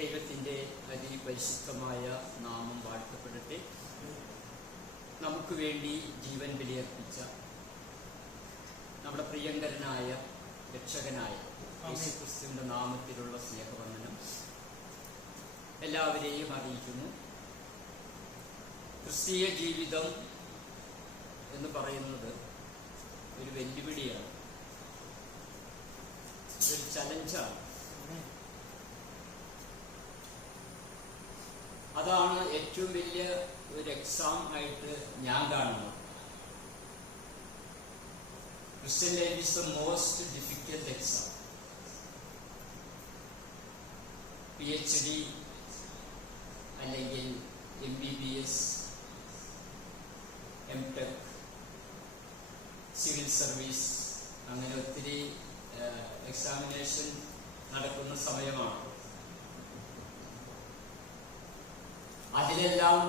ദൈവത്തിൻ്റെ അതിപരിശുദ്ധമായ നാമം വാഴ്ത്തപ്പെടട്ടെ. നമുക്ക് വേണ്ടി ജീവൻ ബലിയർപ്പിച്ച നമ്മുടെ പ്രിയങ്കരനായ രക്ഷകനായ യേശുക്രിസ്തുവിൻ്റെ നാമത്തിലുള്ള സ്നേഹവന്ദനം എല്ലാവരെയും അറിയിക്കുന്നു. ക്രിസ്തീയ ജീവിതം എന്ന് പറയുന്നത് ഒരു വെല്ലുവിളിയാണ്, ഒരു ചലഞ്ചാണ്. അതാണ് ഏറ്റവും വലിയ ഒരു എക്സാം ആയിട്ട് ഞാൻ കാണുന്നത്. Christian life is the most difficult exam. PhD അല്ലെങ്കിൽ MBBS, MTech, സിവിൽ സർവീസ്, അങ്ങനെ ഒത്തിരി എക്സാമിനേഷൻ നടക്കുന്ന സമയമാണ്. അതിലെല്ലാം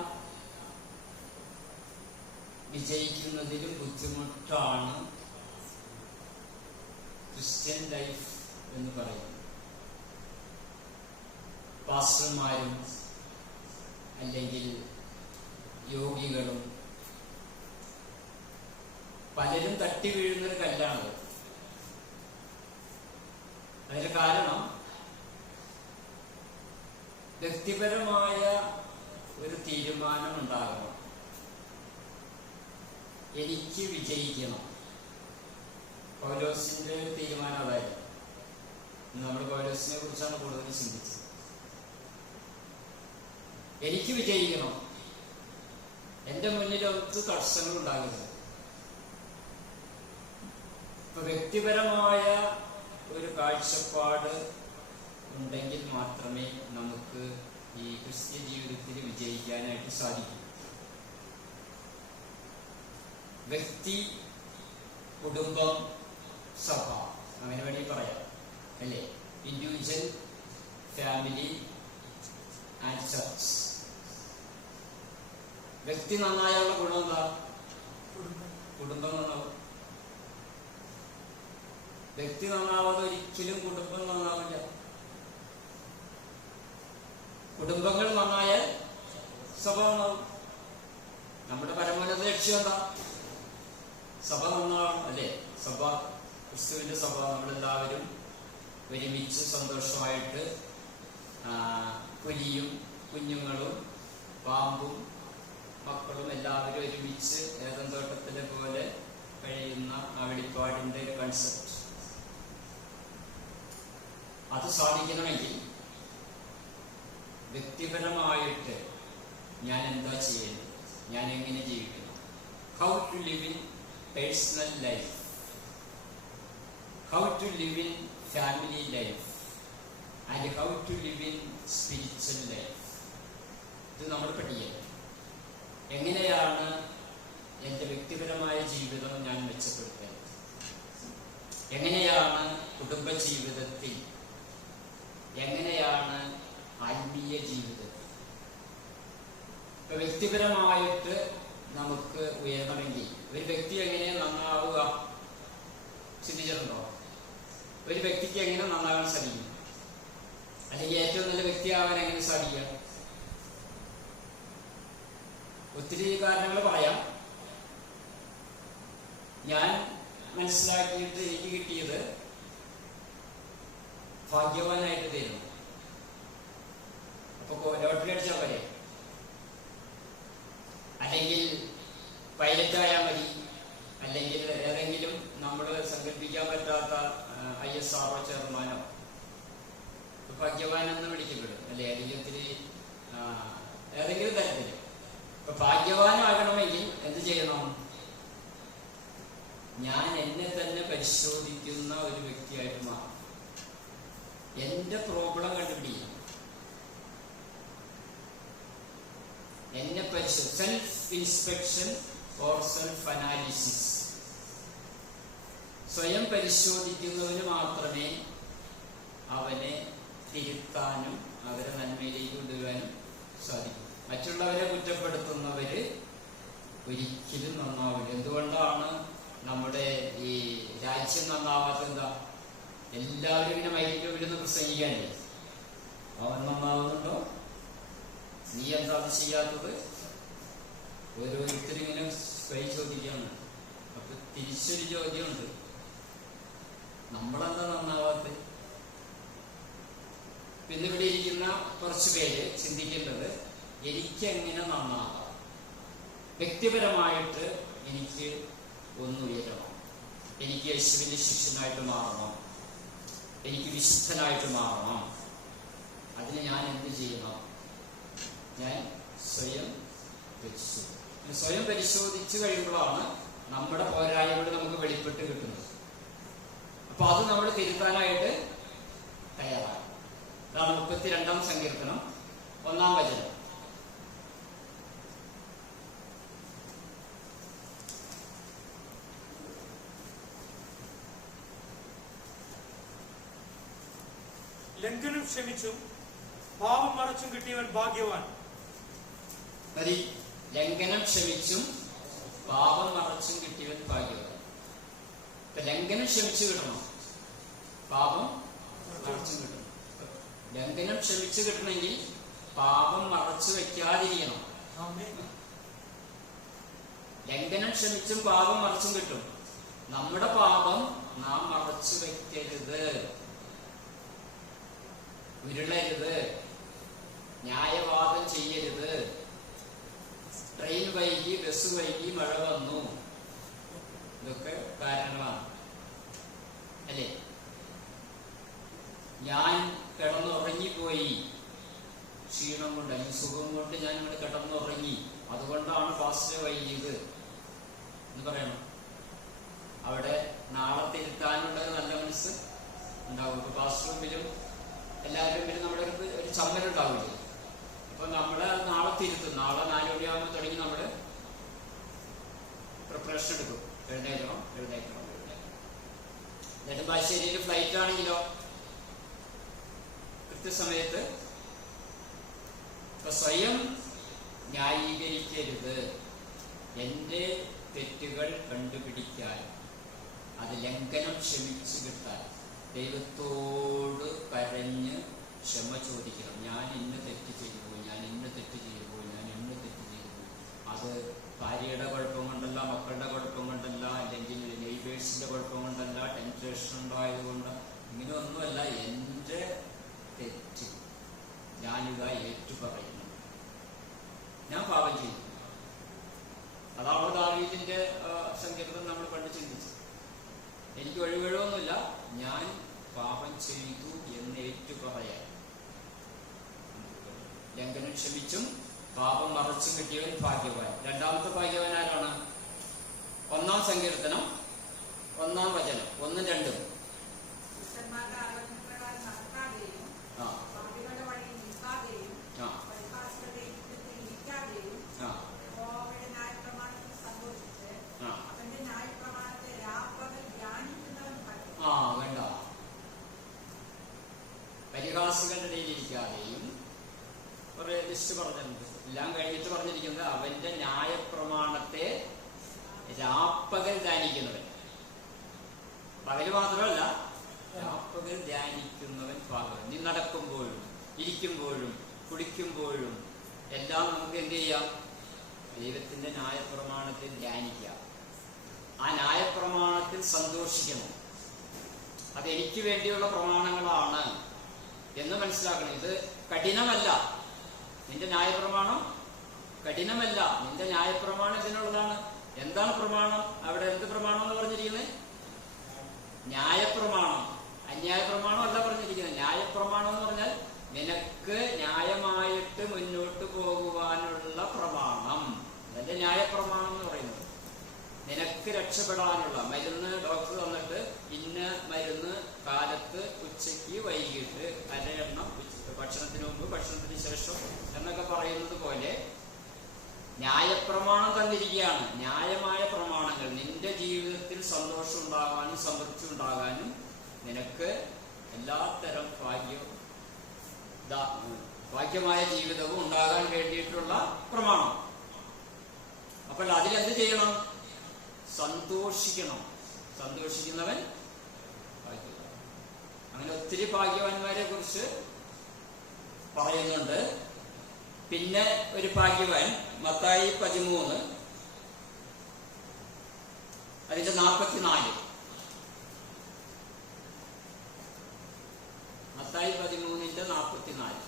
വിജയിക്കുന്നതിലും ബുദ്ധിമുട്ടാണ് ക്രിസ്ത്യൻ ലൈഫ് എന്ന് പറയുന്നത്. പാസ്റ്റർമാരും അല്ലെങ്കിൽ യോഗികളും പലരും തട്ടി വീഴുന്നൊരു കല്ലാണ്. അതിന് കാരണം വ്യക്തിപരമായ ഒരു തീരുമാനം ഉണ്ടാകണം. എനിക്ക് വിജയിക്കണം. പൗലോസിന്റെ തീരുമാനം അതായിരുന്നു. നമ്മൾ പൗലോസിനെ കുറിച്ചാണ് കൂടുതൽ ചിന്തിച്ചത്. എനിക്ക് വിജയിക്കണം, എന്റെ മുന്നിൽ ഒത്ത് തടസ്സങ്ങൾ ഉണ്ടാകരുത്. ഇപ്പൊ വ്യക്തിപരമായ ഒരു കാഴ്ചപ്പാട് ഉണ്ടെങ്കിൽ മാത്രമേ നമുക്ക് ഈ ക്രിസ്ത്യ ജീവിതത്തിൽ വിജയിക്കാനായിട്ട് സാധിക്കും. വ്യക്തി, കുടുംബം, സഭ, അങ്ങനെ വേണമെങ്കിൽ പറയാം അല്ലേ? Individual, family and church. വ്യക്തി നന്നായുള്ള ഗുണം എന്താ? കുടുംബം നന്നാവും. വ്യക്തി നന്നാവാതെ ഒരിക്കലും കുടുംബം നന്നാവില്ല. കുടുംബങ്ങൾ നന്നായാൽ സഭ നന്നാവും. നമ്മുടെ പരമോന്നത ലക്ഷ്യം എന്താ? സഭ നന്നാവണം അല്ലേ? സഭ, ക്രിസ്തുവിന്റെ സഭ, നമ്മളെല്ലാവരും ഒരുമിച്ച് സന്തോഷമായിട്ട് പുലിയും കുഞ്ഞുങ്ങളും പാമ്പും മക്കളും എല്ലാവരും ഒരുമിച്ച് ഏതൻ തോട്ടത്തിലെ പോലെ കഴിയുന്ന ആ വെളിപ്പാടിന്റെ ഒരു കൺസെപ്റ്റ്. അത് സാധിക്കണമെങ്കിൽ വ്യക്തിപരമായിട്ട് ഞാൻ എന്താ ചെയ്യേണ്ടത്, ഞാൻ എങ്ങനെ ജീവിക്കണം, how to live in personal life, how to live in family life and how to live in spiritual life. ഇത് നമ്മൾ പഠിക്കണം. എങ്ങനെയാണ് എൻ്റെ വ്യക്തിപരമായ ജീവിതം ഞാൻ മെച്ചപ്പെടുത്തേണ്ടത്, എങ്ങനെയാണ് കുടുംബ ജീവിതത്തിൽ, എങ്ങനെയാണ് ആത്മീയ ജീവിതത്തിൽ. ഇപ്പൊ വ്യക്തിപരമായിട്ട് നമുക്ക് ഉയരണമെങ്കിൽ ഒരു വ്യക്തി എങ്ങനെ നന്നാവുക ചിന്തിച്ചിട്ടുണ്ടോ? ഒരു വ്യക്തിക്ക് എങ്ങനെ നന്നാകാൻ സാധിക്കും? അല്ലെങ്കിൽ ഏറ്റവും നല്ല വ്യക്തിയാവാൻ എങ്ങനെ സാധിക്കുക? ഒത്തിരി കാരണങ്ങൾ പറയാം. ഞാൻ മനസ്സിലാക്കിയിട്ട് എനിക്ക് കിട്ടിയത് ഭാഗ്യവാനായിട്ട് തരും. അപ്പൊ ലോട്ടറി അടിച്ചാൽ പോരെ, അല്ലെങ്കിൽ പൈലറ്റായാൽ മതി, അല്ലെങ്കിൽ ഏതെങ്കിലും നമ്മൾ സങ്കല്പിക്കാൻ പറ്റാത്ത ISRO ചെയർമാനോ ഭാഗ്യവാനെന്ന് വിളിക്കപ്പെടും അല്ലെ? അല്ലെങ്കിൽ ഒത്തിരി ഏതെങ്കിലും തരത്തിൽ. ഇപ്പൊ ഭാഗ്യവാനാകണമെങ്കിൽ എന്ത് ചെയ്യണം? ഞാൻ എന്നെ തന്നെ പരിശോധിക്കുന്ന ഒരു വ്യക്തിയായിട്ട് മാറും. എന്റെ പ്രോബ്ലം കണ്ടുപിടിക്കും, എന്നെ self inspection or self analysis. സ്വയം പരിശോധിക്കുന്നവന് മാത്രമേ അവനെ തിരുത്താനും അവരെ നന്മയിലേക്ക് കൊണ്ടുവരാനും സാധിക്കും. മറ്റുള്ളവരെ കുറ്റപ്പെടുത്തുന്നവര് ഒരിക്കലും നന്നാവില്ല. എന്തുകൊണ്ടാണ് നമ്മുടെ ഈ രാജ്യം നന്നാവാത്ത? എന്താ? എല്ലാവരും ഇങ്ങനെ മൈക്കിൽ വിടുന്ന് പ്രസംഗിക്കാനേ. അവൻ നന്നാവും ചെയ്യാത്തത്? ഓരോരുത്തരും ഇങ്ങനെ സ്വയം ചോദിക്കുകയാണ്. അപ്പൊ തിരിച്ചൊരു ചോദ്യമുണ്ട്, നമ്മളെന്താ നന്നാവാത്തത്? പിന്നെ ഇവിടെ ഇരിക്കുന്ന കുറച്ചു പേര് ചിന്തിക്കേണ്ടത്, എനിക്കെങ്ങനെ നന്നാവാം? വ്യക്തിപരമായിട്ട് എനിക്ക് ഒന്നുയരണം, എനിക്ക് യേശുവിന്റെ ശിഷ്യനായിട്ട് മാറണം, എനിക്ക് വിശുദ്ധനായിട്ട് മാറണം. അതിന് ഞാൻ എന്ത് ചെയ്യണം? ഞാൻ സ്വയം പരിശോധിച്ചു കഴിയുമ്പോഴാണ് നമ്മുടെ പോരായ്മകൾ നമുക്ക് വെളിപ്പെട്ട് കിട്ടുന്നത്. അപ്പൊ അത് നമ്മൾ തിരുത്താനായിട്ട് തയ്യാറാണ്. അതാണ് 32-ാം സങ്കീർത്തനം 1-ാം വചനം. ലംഘനം ക്ഷമിച്ചും പാപം മറച്ചും കിട്ടിയവൻ ഭാഗ്യവാൻ. ലംഘനം ക്ഷമിച്ചും പാപം മറച്ചും കിട്ടിയവൻ ഭാഗ്യവാൻ. ലംഘനം ക്ഷമിച്ചു കിട്ടണം, പാപം മറച്ചും കിട്ടണം. ലംഘനം ക്ഷമിച്ചു കിട്ടണമെങ്കിൽ പാപം മറച്ചു വെക്കാതിരിക്കണം. ലംഘനം ക്ഷമിച്ചും പാപം മറച്ചും കിട്ടും. നമ്മുടെ പാപം നാം മറച്ചു വെക്കരുത്, ഉരുളരുത്, ന്യായവാദം ചെയ്യരുത്. ട്രെയിൻ വൈകി, ബസ് വൈകി, മഴ വന്നു, ഇതൊക്കെ കാരണമാണ് അല്ലേ? ഞാൻ കിടന്നുറങ്ങിപ്പോയി, ക്ഷീണം കൊണ്ട് അല്ലെങ്കിൽ സുഖം കൊണ്ട് ഞാൻ ഇവിടെ കിടന്നുറങ്ങി, അതുകൊണ്ടാണ് ഫാസ്റ്റ് വൈകിയത് എന്ന് പറയണം. അവിടെ നാളെ തിരുത്താനുള്ള നല്ല മനസ്സ് ഉണ്ടാവും. ഇപ്പൊ ഫാസ്റ്റ് റൂമിലും എല്ലാവരും മുമ്പിലും നമ്മുടെ ഒരു ചമ്മലുണ്ടാവില്ലേ? അപ്പൊ നമ്മള് നാളെ തിരുത്തും. നാളെ 4 മണിയാകുമ്പോൾ തുടങ്ങി നമ്മള് പ്രിപ്പറേഷൻ എടുക്കും. എഴുന്നേൽക്കണം. നെടുമ്പാശ്ശേരിയിൽ ഫ്ലൈറ്റ് ആണെങ്കിലോ കൃത്യസമയത്ത്. സ്വയം ന്യായീകരിക്കരുത്. എന്റെ തെറ്റുകൾ കണ്ടുപിടിക്കാൻ, അത് ലംഘനം ക്ഷമിച്ചു കിട്ടാൻ ദൈവത്തോട് കരഞ്ഞ് ക്ഷമ ചോദിക്കണം. ഞാൻ ഇന്ന് തെറ്റ് ചെയ്തു പോയി, അത് ഭാര്യയുടെ കുഴപ്പം കൊണ്ടല്ല, മക്കളുടെ കുഴപ്പം കൊണ്ടല്ല, അല്ലെങ്കിൽ നെയ്ബേഴ്സിന്റെ കുഴപ്പം കൊണ്ടല്ല, ടെംപ്റ്റേഷൻ ഉണ്ടായതുകൊണ്ട്, ഇങ്ങനെ ഒന്നുമല്ല. എന്റെ തെറ്റ് ഞാനിതാ ഏറ്റു പറയുന്നു, ഞാൻ പാപം ചെയ്തു. അതാണ് ദാവീദിന്റെ സങ്കീർത്തനം നമ്മൾ പണ്ട് ചിന്തിച്ചു. എനിക്ക് ഒഴിവൊന്നുമില്ല, ഞാൻ പാപം ചെയ്തു എന്ന് ഏറ്റു പറയാൻ. ലംഘനം ക്ഷമിച്ചും പാപം മറച്ചു കിട്ടിയവൻ ഭാഗ്യവാൻ. രണ്ടാമത്തെ ഭാഗ്യവാൻ ആരാണ്? 1-ാം സങ്കീർത്തനം 1-ാം വചനം 1-2. വേണ്ട, പരിഹാസികളുടെ ഇടയിലിരിക്കാതെയും കുറെ ലിസ്റ്റ് പറഞ്ഞിട്ടുണ്ട്. എല്ലാം കഴിഞ്ഞിട്ട് പറഞ്ഞിരിക്കുന്നത് അവന്റെ ന്യായപ്രമാണത്തെ രാപ്പകൽ ധ്യാനിക്കുന്നവൻ. പകല് മാത്രമല്ല, രാപ്പകൽ ധ്യാനിക്കുന്നവൻ ഭാഗ്യവാൻ. നീ നടക്കുമ്പോഴും ഇരിക്കുമ്പോഴും കുടിക്കുമ്പോഴും എല്ലാം നമുക്ക് എന്ത് ചെയ്യാം? ദൈവത്തിന്റെ ന്യായപ്രമാണത്തിൽ ധ്യാനിക്കാം. ആ ന്യായപ്രമാണത്തിൽ സന്തോഷിക്കണം. അതെനിക്ക് വേണ്ടിയുള്ള പ്രമാണങ്ങളാണ് എന്ന് മനസ്സിലാക്കണം. ഇത് കഠിനമല്ല. നിന്റെ ന്യായപ്രമാണം കഠിനമല്ല. നിന്റെ ന്യായപ്രമാണം ഇതിനുള്ളതാണ്. എന്താണ് പ്രമാണം? അവിടെ എന്ത് പ്രമാണം എന്ന് പറഞ്ഞിരിക്കുന്നത്? ന്യായപ്രമാണം. അന്യായപ്രമാണം അല്ല പറഞ്ഞിരിക്കുന്നത്. ന്യായപ്രമാണം എന്ന് പറഞ്ഞാൽ നിനക്ക് ന്യായമായിട്ട് മുന്നോട്ട് പോകുവാനുള്ള പ്രമാണം. അതിന്റെ ന്യായപ്രമാണം എന്ന് പറയുന്നത് നിനക്ക് രക്ഷപ്പെടാനുള്ള മരുന്ന്. ഡോക്ടർ തന്നിട്ട് ഇന്ന മരുന്ന് കാലത്ത്, ഉച്ചയ്ക്ക്, വൈകിട്ട്, അരയെണ്ണം, ഭക്ഷണത്തിന് മുമ്പ്, ഭക്ഷണത്തിന് ശേഷം എന്നൊക്കെ പറയുന്നത് പോലെ ന്യായപ്രമാണം തന്നിരിക്കുകയാണ്. ന്യായമായ പ്രമാണങ്ങൾ നിന്റെ ജീവിതത്തിൽ സന്തോഷം ഉണ്ടാകാനും സമൃദ്ധി ഉണ്ടാകാനും നിനക്ക് എല്ലാത്തരം ഭാഗ്യമായ ജീവിതവും ഉണ്ടാകാൻ വേണ്ടിയിട്ടുള്ള പ്രമാണം. അപ്പോൾ അതിലെന്ത് ചെയ്യണം? സന്തോഷിക്കണം. സന്തോഷിക്കുന്നവൻ ഭാഗ്യവാൻ. അങ്ങനെ ഒത്തിരി ഭാഗ്യവാന്മാരെ കുറിച്ച് പറയുന്നുണ്ട്. പിന്നെ ഒരു ഭാഗ്യവാൻ മത്തായി 13 അതിന്റെ 44. മത്തായി 13ന്റെ 44.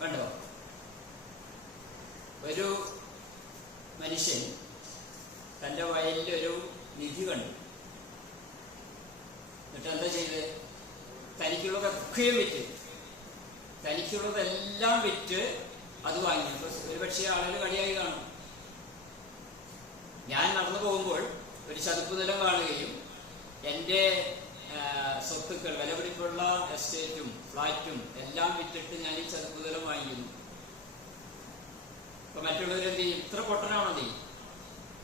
കണ്ടോ, ഒരു മനുഷ്യൻ തന്റെ വയലിൽ ഒരു നിധി കണ്ടു. എന്നിട്ട് എന്താ ചെയ്ത്? തനിക്കുള്ളതൊക്കെയും വിറ്റ്, തനിക്കുള്ളതെല്ലാം വിറ്റ് അത് വാങ്ങി. ഒരു പക്ഷേ ആളുകൾ കളിയായി കാണും. ഞാൻ നടന്നു പോകുമ്പോൾ ഒരു ചതുപ്പ് നിലം കാണുകയും എൻ്റെ സ്വത്തുക്കൾ, വിലപിടിപ്പുള്ള എസ്റ്റേറ്റും ഫ്ലാറ്റും എല്ലാം വിറ്റിട്ട് ഞാൻ ഈ ചതുപ്പ് നിലം വാങ്ങിക്കുന്നു. അപ്പൊ മറ്റുള്ളവരെന്ത് ചെയ്യും? ഇത്ര പൊട്ടനാണോ നീ?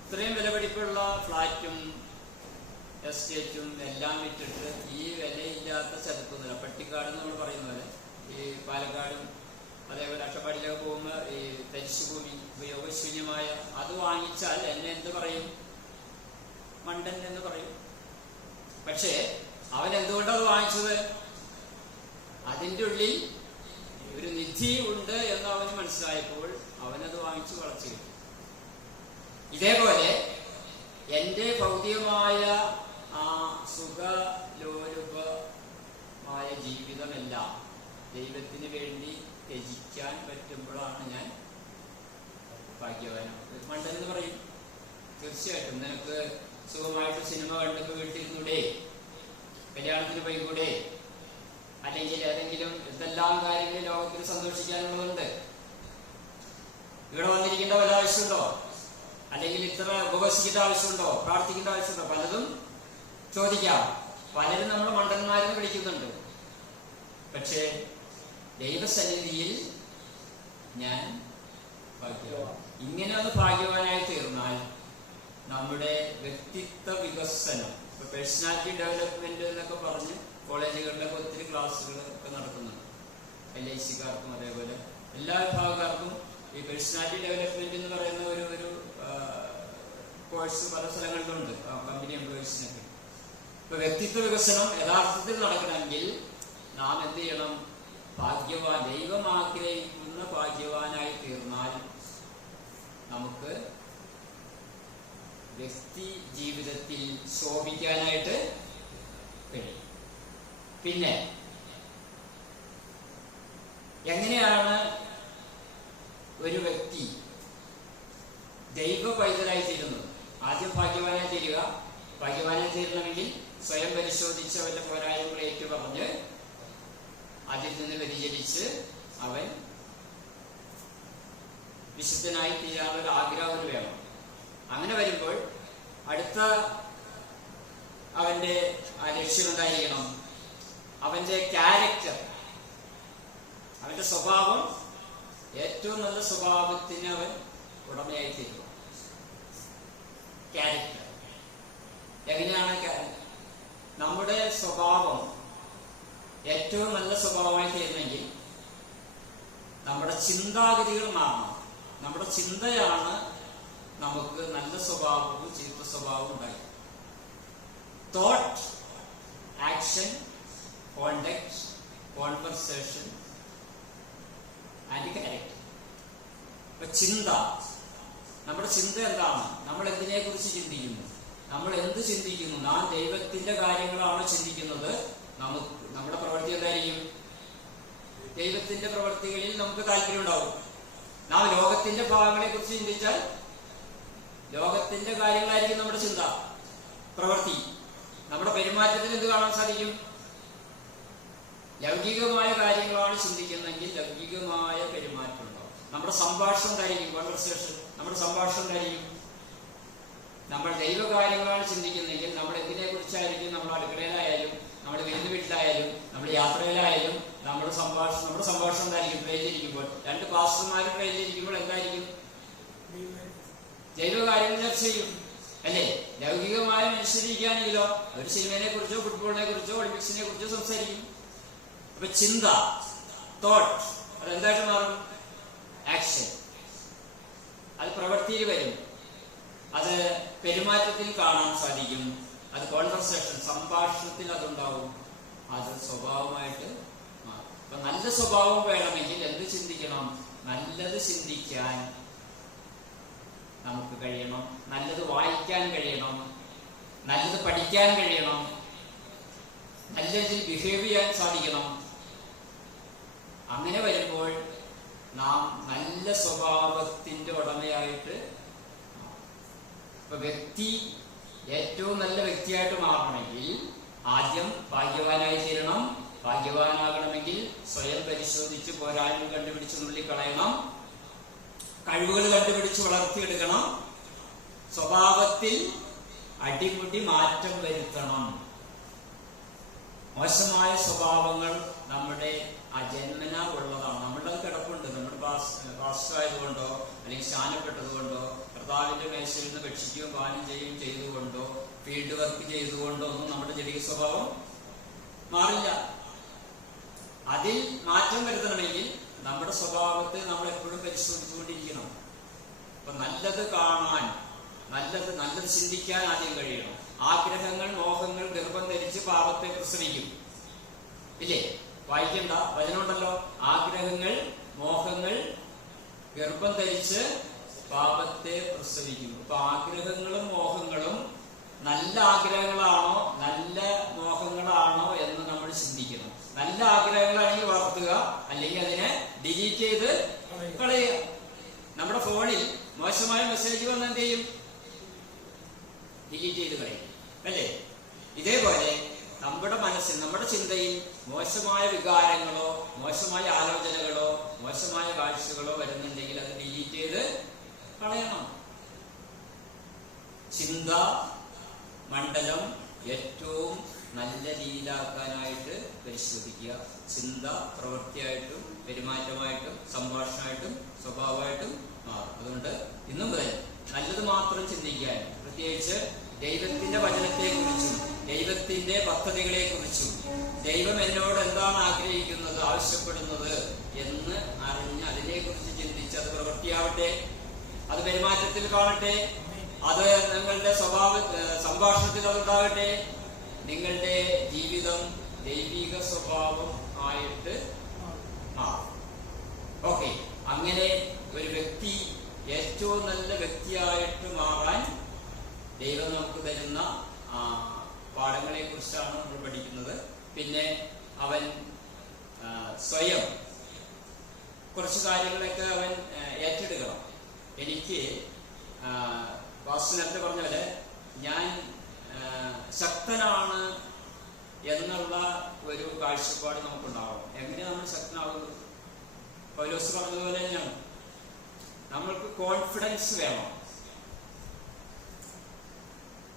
ഇത്രയും വിലപിടിപ്പുള്ള ഫ്ലാറ്റും എസ്റ്റേറ്റും എല്ലാം വിറ്റിട്ട് ഈ വിലയില്ലാത്ത ചതുപ്പ് നിലം, പട്ടിക്കാട് നമ്മൾ പറയുന്ന പോലെ, ഈ പാലക്കാടും അതേപോലെ അട്ടപ്പാടിയിലൊക്കെ പോകുമ്പോൾ ഈ തരിശുഭൂമി, ഉപയോഗശൂന്യമായ അത് വാങ്ങിച്ചാൽ എന്നെ എന്ത് പറയും? മണ്ടൻ എന്ന് പറയും. പക്ഷേ അവൻ എന്തുകൊണ്ടത് വാങ്ങിച്ചത്? അതിൻ്റെ ഉള്ളിൽ ഒരു നിധി ഉണ്ട് എന്ന് അവന് മനസ്സിലായപ്പോൾ അവനത് വാങ്ങിച്ചു വളച്ചു കിട്ടി. ഇതേപോലെ എൻ്റെ ഭൗതികമായ ആ സുഖലോലുപമായ ജീവിതമെല്ലാം ദൈവത്തിന് വേണ്ടി ത്യജിക്കാൻ പറ്റുമ്പോഴാണ് ഞാൻ ഭാഗ്യവാനാണ്. മണ്ടൻ എന്ന് പറയും. തീർച്ചയായിട്ടും നിനക്ക് സുഖമായിട്ട് സിനിമ കണ്ടപ്പോൾ വീട്ടിരുന്നൂടെ, കല്യാണത്തിന് പോയിക്കൂടെ, അല്ലെങ്കിൽ ഏതെങ്കിലും എന്തെല്ലാം കാര്യങ്ങൾ ലോകത്തിൽ സന്തോഷിക്കാനുള്ളതുണ്ട്. ഇവിടെ വന്നിരിക്കേണ്ട വല്ല ആവശ്യമുണ്ടോ? അല്ലെങ്കിൽ ഇത്ര ഉപവസിക്കേണ്ട ആവശ്യമുണ്ടോ? പ്രാർത്ഥിക്കേണ്ട ആവശ്യമുണ്ടോ? പലതും ചോദിക്കാം. പലരും നമ്മൾ മണ്ടന്മാരെന്ന് വിളിക്കുന്നുണ്ട്. പക്ഷേ ദൈവസന്നിധിയിൽ ഞാൻ ഭാഗ്യവാൻ. ഇങ്ങനെ ഒന്ന് ഭാഗ്യവാനായി തീർന്നാൽ നമ്മുടെ വ്യക്തിത്വ വികസനം, ഇപ്പൊ പേഴ്സണാലിറ്റി ഡെവലപ്മെന്റ് എന്നൊക്കെ പറഞ്ഞ് കോളേജുകളിലൊക്കെ ഒത്തിരി ക്ലാസ്സുകൾ ഒക്കെ നടക്കുന്നുണ്ട്. LIC-കാർക്കും അതേപോലെ എല്ലാ വിഭാഗക്കാർക്കും ഈ പേഴ്സണാലിറ്റി ഡെവലപ്മെന്റ് എന്ന് പറയുന്ന ഒരു കോഴ്സ് പല സ്ഥലങ്ങളിലുണ്ട്, കമ്പനി എംപ്ലോയീസിനൊക്കെ. ഇപ്പൊ വ്യക്തിത്വ വികസനം യഥാർത്ഥത്തിൽ നടക്കണമെങ്കിൽ നാം എന്ത് ചെയ്യണം? ഭാഗ്യവാൻ, ദൈവം ആഗ്രഹിക്കുന്ന ഭാഗ്യവാനായി തീർന്നാൽ നമുക്ക് വ്യക്തി ജീവിതത്തിൽ ശോഭിക്കാനായിട്ട് കഴിയും. പിന്നെ എങ്ങനെയാണ് ഒരു വ്യക്തി ദൈവ പൈതലായി തീരുന്നത്? ആദ്യം ഭാഗ്യവാനായി തീരുക. ഭാഗ്യവാനായി തീരണമെങ്കിൽ സ്വയം പരിശോധിച്ച് അവന്റെ പോരായ്മകൾ ഏറ്റുപറഞ്ഞ് അതിൽ നിന്ന് വ്യതിചലിച്ച് അവൻ വിശുദ്ധനായി തീരാനുള്ള ആഗ്രഹം വേണം. അങ്ങനെ വരുമ്പോൾ അടുത്ത അവന്റെ ആ ലക്ഷ്യം എന്തായിരിക്കണം? അവന്റെ ക്യാരക്ടർ, അവന്റെ സ്വഭാവം, ഏറ്റവും നല്ല സ്വഭാവത്തിന് അവൻ ഉടമയായി തീരുക. ക്യാരക്ടർ എങ്ങനെയാണ്? നമ്മുടെ സ്വഭാവം ഏറ്റവും നല്ല സ്വഭാവമായി തീരണമെങ്കിൽ നമ്മുടെ ചിന്താഗതികൾ മാറണം. നമ്മുടെ ചിന്തയാണ് നമുക്ക് നല്ല സ്വഭാവവും ചീത്ത സ്വഭാവവും ഉണ്ടായി. Thought, action, conduct, conversation and character. ഇപ്പൊ ചിന്ത, നമ്മുടെ ചിന്ത എന്താണ്? നമ്മൾ എന്തിനെ കുറിച്ച് ചിന്തിക്കുന്നു? നമ്മൾ എന്ത് ചിന്തിക്കുന്നു? നാം ദൈവത്തിന്റെ കാര്യങ്ങളാണോ ചിന്തിക്കുന്നത്? നമ്മുടെ പ്രവൃത്തി എന്തായിരിക്കും? ദൈവത്തിന്റെ പ്രവൃത്തികളിൽ നമുക്ക് താല്പര്യം ഉണ്ടാവും. നാം ലോകത്തിന്റെ ഭാഗങ്ങളെ കുറിച്ച് ചിന്തിച്ചാൽ ലോകത്തിന്റെ കാര്യങ്ങളായിരിക്കും നമ്മുടെ ചിന്ത, പ്രവൃത്തി. നമ്മുടെ പെരുമാറ്റത്തിൽ എന്ത് കാണാൻ സാധിക്കും? ലൗകികമായ കാര്യങ്ങളാണ് ചിന്തിക്കുന്നതെങ്കിൽ ലൗകികമായ പെരുമാറ്റം ഉണ്ടാവും. നമ്മുടെ സംഭാഷണം എന്തായിരിക്കും? കോൺവെർസേഷൻ, നമ്മുടെ സംഭാഷണം എന്തായിരിക്കും? നമ്മൾ ദൈവകാര്യങ്ങളാണ് ചിന്തിക്കുന്നതെങ്കിൽ നമ്മൾ എന്തിനെ കുറിച്ചായിരിക്കും? നമ്മുടെ അടുക്കളയിലായാലും, നമ്മുടെ വീട്ടിലായാലും, നമ്മുടെ യാത്രയിലായാലും നമ്മുടെ സംഭാഷണം എന്തായിരിക്കും? ട്രെയിനിലിരിക്കുമ്പോൾ, രണ്ട് പാസ്റ്റർമാർ ട്രെയിനിലിരിക്കുമ്പോൾ എന്തായിരിക്കും? ദൈവകാര്യങ്ങൾ ചർച്ച ചെയ്യും, അല്ലേ? ലൗകികമായ മനുഷ്യരിക്കാണെങ്കിലോ ഒരു സിനിമയെ കുറിച്ചോ ഫുട്ബോളിനെ കുറിച്ചോ ഒളിമ്പിക്സിനെ കുറിച്ചോ സംസാരിക്കും. അപ്പൊ ചിന്ത, തോട്ട്, അതെന്തായിട്ട് മാറും? ആക്ഷൻ. അത് പ്രവൃത്തിയിൽ വരും, അത് പെരുമാറ്റത്തിൽ കാണാൻ സാധിക്കും, അത് കോൺവെർസേഷൻ, സംഭാഷണത്തിൽ അതുണ്ടാവും, അത് സ്വഭാവമായിട്ട് മാറും. അപ്പൊ നല്ല സ്വഭാവം വേണമെങ്കിൽ എന്ത് ചിന്തിക്കണം? നല്ലത് ചിന്തിക്കാൻ നമുക്ക് കഴിയണം, നല്ലത് വായിക്കാൻ കഴിയണം, നല്ലത് പഠിക്കാൻ കഴിയണം, നല്ല രീതിയിൽ ബിഹേവ് ചെയ്യാൻ സാധിക്കണം. അങ്ങനെ വരുമ്പോൾ നാം നല്ല സ്വഭാവത്തിന്റെ ഉടമയായിട്ട്, ഇപ്പൊ വ്യക്തി ഏറ്റവും നല്ല വ്യക്തിയായിട്ട് മാറണമെങ്കിൽ ആദ്യം ഭാഗ്യവാനായി തീരണം. ഭാഗ്യവാനാകണമെങ്കിൽ സ്വയം പരിശോധിച്ച് പോരായ്മ കണ്ടുപിടിച്ച് നുള്ളിക്കളയണം, കഴിവുകൾ കണ്ടുപിടിച്ച് വളർത്തിയെടുക്കണം, സ്വഭാവത്തിൽ അടിമുടി മാറ്റം വരുത്തണം. മോശമായ സ്വഭാവങ്ങൾ നമ്മുടെ ജന്മന ഉള്ളതാണ്, നമ്മളുടെ അത് കിടപ്പുണ്ട്. നമ്മുടെ പാസ്റ്റായതുകൊണ്ടോ അല്ലെങ്കിൽ സ്ഥാനപ്പെട്ടതുകൊണ്ടോ കർത്താവിന്റെ മേശയിൽ നിന്ന് ഭക്ഷിക്കുകയും പാനം ചെയ്യുകയും ചെയ്തുകൊണ്ടോ ഫീൽഡ് വർക്ക് ചെയ്തുകൊണ്ടോ ഒന്നും നമ്മുടെ ജനിക സ്വഭാവം മാറില്ല. അതിൽ മാറ്റം വരുത്തണമെങ്കിൽ നമ്മുടെ സ്വഭാവത്തെ നമ്മൾ എപ്പോഴും പരിശോധിച്ചുകൊണ്ടിരിക്കണം. അപ്പൊ നല്ലത് കാണാൻ, നല്ലത് ചിന്തിക്കാൻ ആദ്യം കഴിയണം. ആഗ്രഹങ്ങൾ, മോഹങ്ങൾ ഗർഭം ധരിച്ച് പാപത്തെ പ്രസവിക്കും. ഇല്ലേ? വായിക്കണ്ട വചനമുണ്ടല്ലോ, ആഗ്രഹങ്ങൾ, മോഹങ്ങൾ ഗർഭം ധരിച്ച് പാപത്തെ പ്രസവിക്കും. അപ്പൊ ആഗ്രഹങ്ങളും മോഹങ്ങളും നല്ല ആഗ്രഹങ്ങളാണോ നല്ല മോഹങ്ങളാണോ എന്ന് നമ്മൾ ചിന്തിക്കണം. നല്ല ആഗ്രഹങ്ങളാണെങ്കിൽ വളർത്തുക, അല്ലെങ്കിൽ അതിനെ ഡിലീറ്റ് ചെയ്ത് കളയുക. നമ്മുടെ ഫോണിൽ മോശമായ മെസ്സേജ് വന്ന് എന്ത് ചെയ്യും? ഡിലീറ്റ് ചെയ്ത് കളയും, അല്ലേ? ഇതേപോലെ നമ്മുടെ മനസ്സിൽ, നമ്മുടെ ചിന്തയിൽ മോശമായ വികാരങ്ങളോ മോശമായ ആലോചനകളോ മോശമായ കാഴ്ചകളോ വരുന്നുണ്ടെങ്കിൽ അത് ഡിലീറ്റ് ചെയ്ത് കളയണം. ചിന്ത മണ്ഡലം ഏറ്റവും നല്ല രീതിയിലാക്കാനായിട്ട് പരിശോധിക്കുക. ചിന്ത പ്രവൃത്തിയായിട്ടും പെരുമാറ്റമായിട്ടും സംഭാഷണമായിട്ടും സ്വഭാവമായിട്ടും മാറും. അതുകൊണ്ട് ഇന്നും മുതൽ നല്ലത് മാത്രം ചിന്തിക്കാൻ, പ്രത്യേകിച്ച് ദൈവത്തിന്റെ വചനത്തെ കുറിച്ചും ദൈവത്തിന്റെ പദ്ധതികളെ കുറിച്ചും ദൈവം എന്നോട് എന്താണ് ആഗ്രഹിക്കുന്നത്, ആവശ്യപ്പെടുന്നത് എന്ന് അറിഞ്ഞ് അതിനെക്കുറിച്ച് ചിന്തിച്ച് അത് പ്രവൃത്തിയാവട്ടെ, അത് പെരുമാറ്റത്തിൽ കാണട്ടെ, അത് നിങ്ങളുടെ സംഭാഷണത്തിൽ അതുണ്ടാകട്ടെ. നിങ്ങളുടെ ജീവിതം ദൈവിക സ്വഭാവം ആയിട്ട് മാറും. ഓക്കെ, അങ്ങനെ ഒരു വ്യക്തി ഏറ്റവും നല്ല വ്യക്തിയായിട്ട് മാറാൻ ദൈവം നമുക്ക് തരുന്ന പാഠങ്ങളെ കുറിച്ചാണ് നമ്മൾ പഠിക്കുന്നത്. പിന്നെ അവൻ സ്വയം കുറച്ച് കാര്യങ്ങളൊക്കെ അവൻ ഏറ്റെടുക്കണം. എനിക്ക് വാസ്തു പറഞ്ഞ പോലെ ഞാൻ ശക്തനാണ് എന്നുള്ള ഒരു കാഴ്ചപ്പാട് നമുക്കുണ്ടാവണം. എങ്ങനെയാണ് നമ്മൾ ശക്തനാകുന്നത്? പൗലോസ് പറഞ്ഞതുപോലെ തന്നെയാണ്, നമ്മൾക്ക് കോൺഫിഡൻസ് വേണം.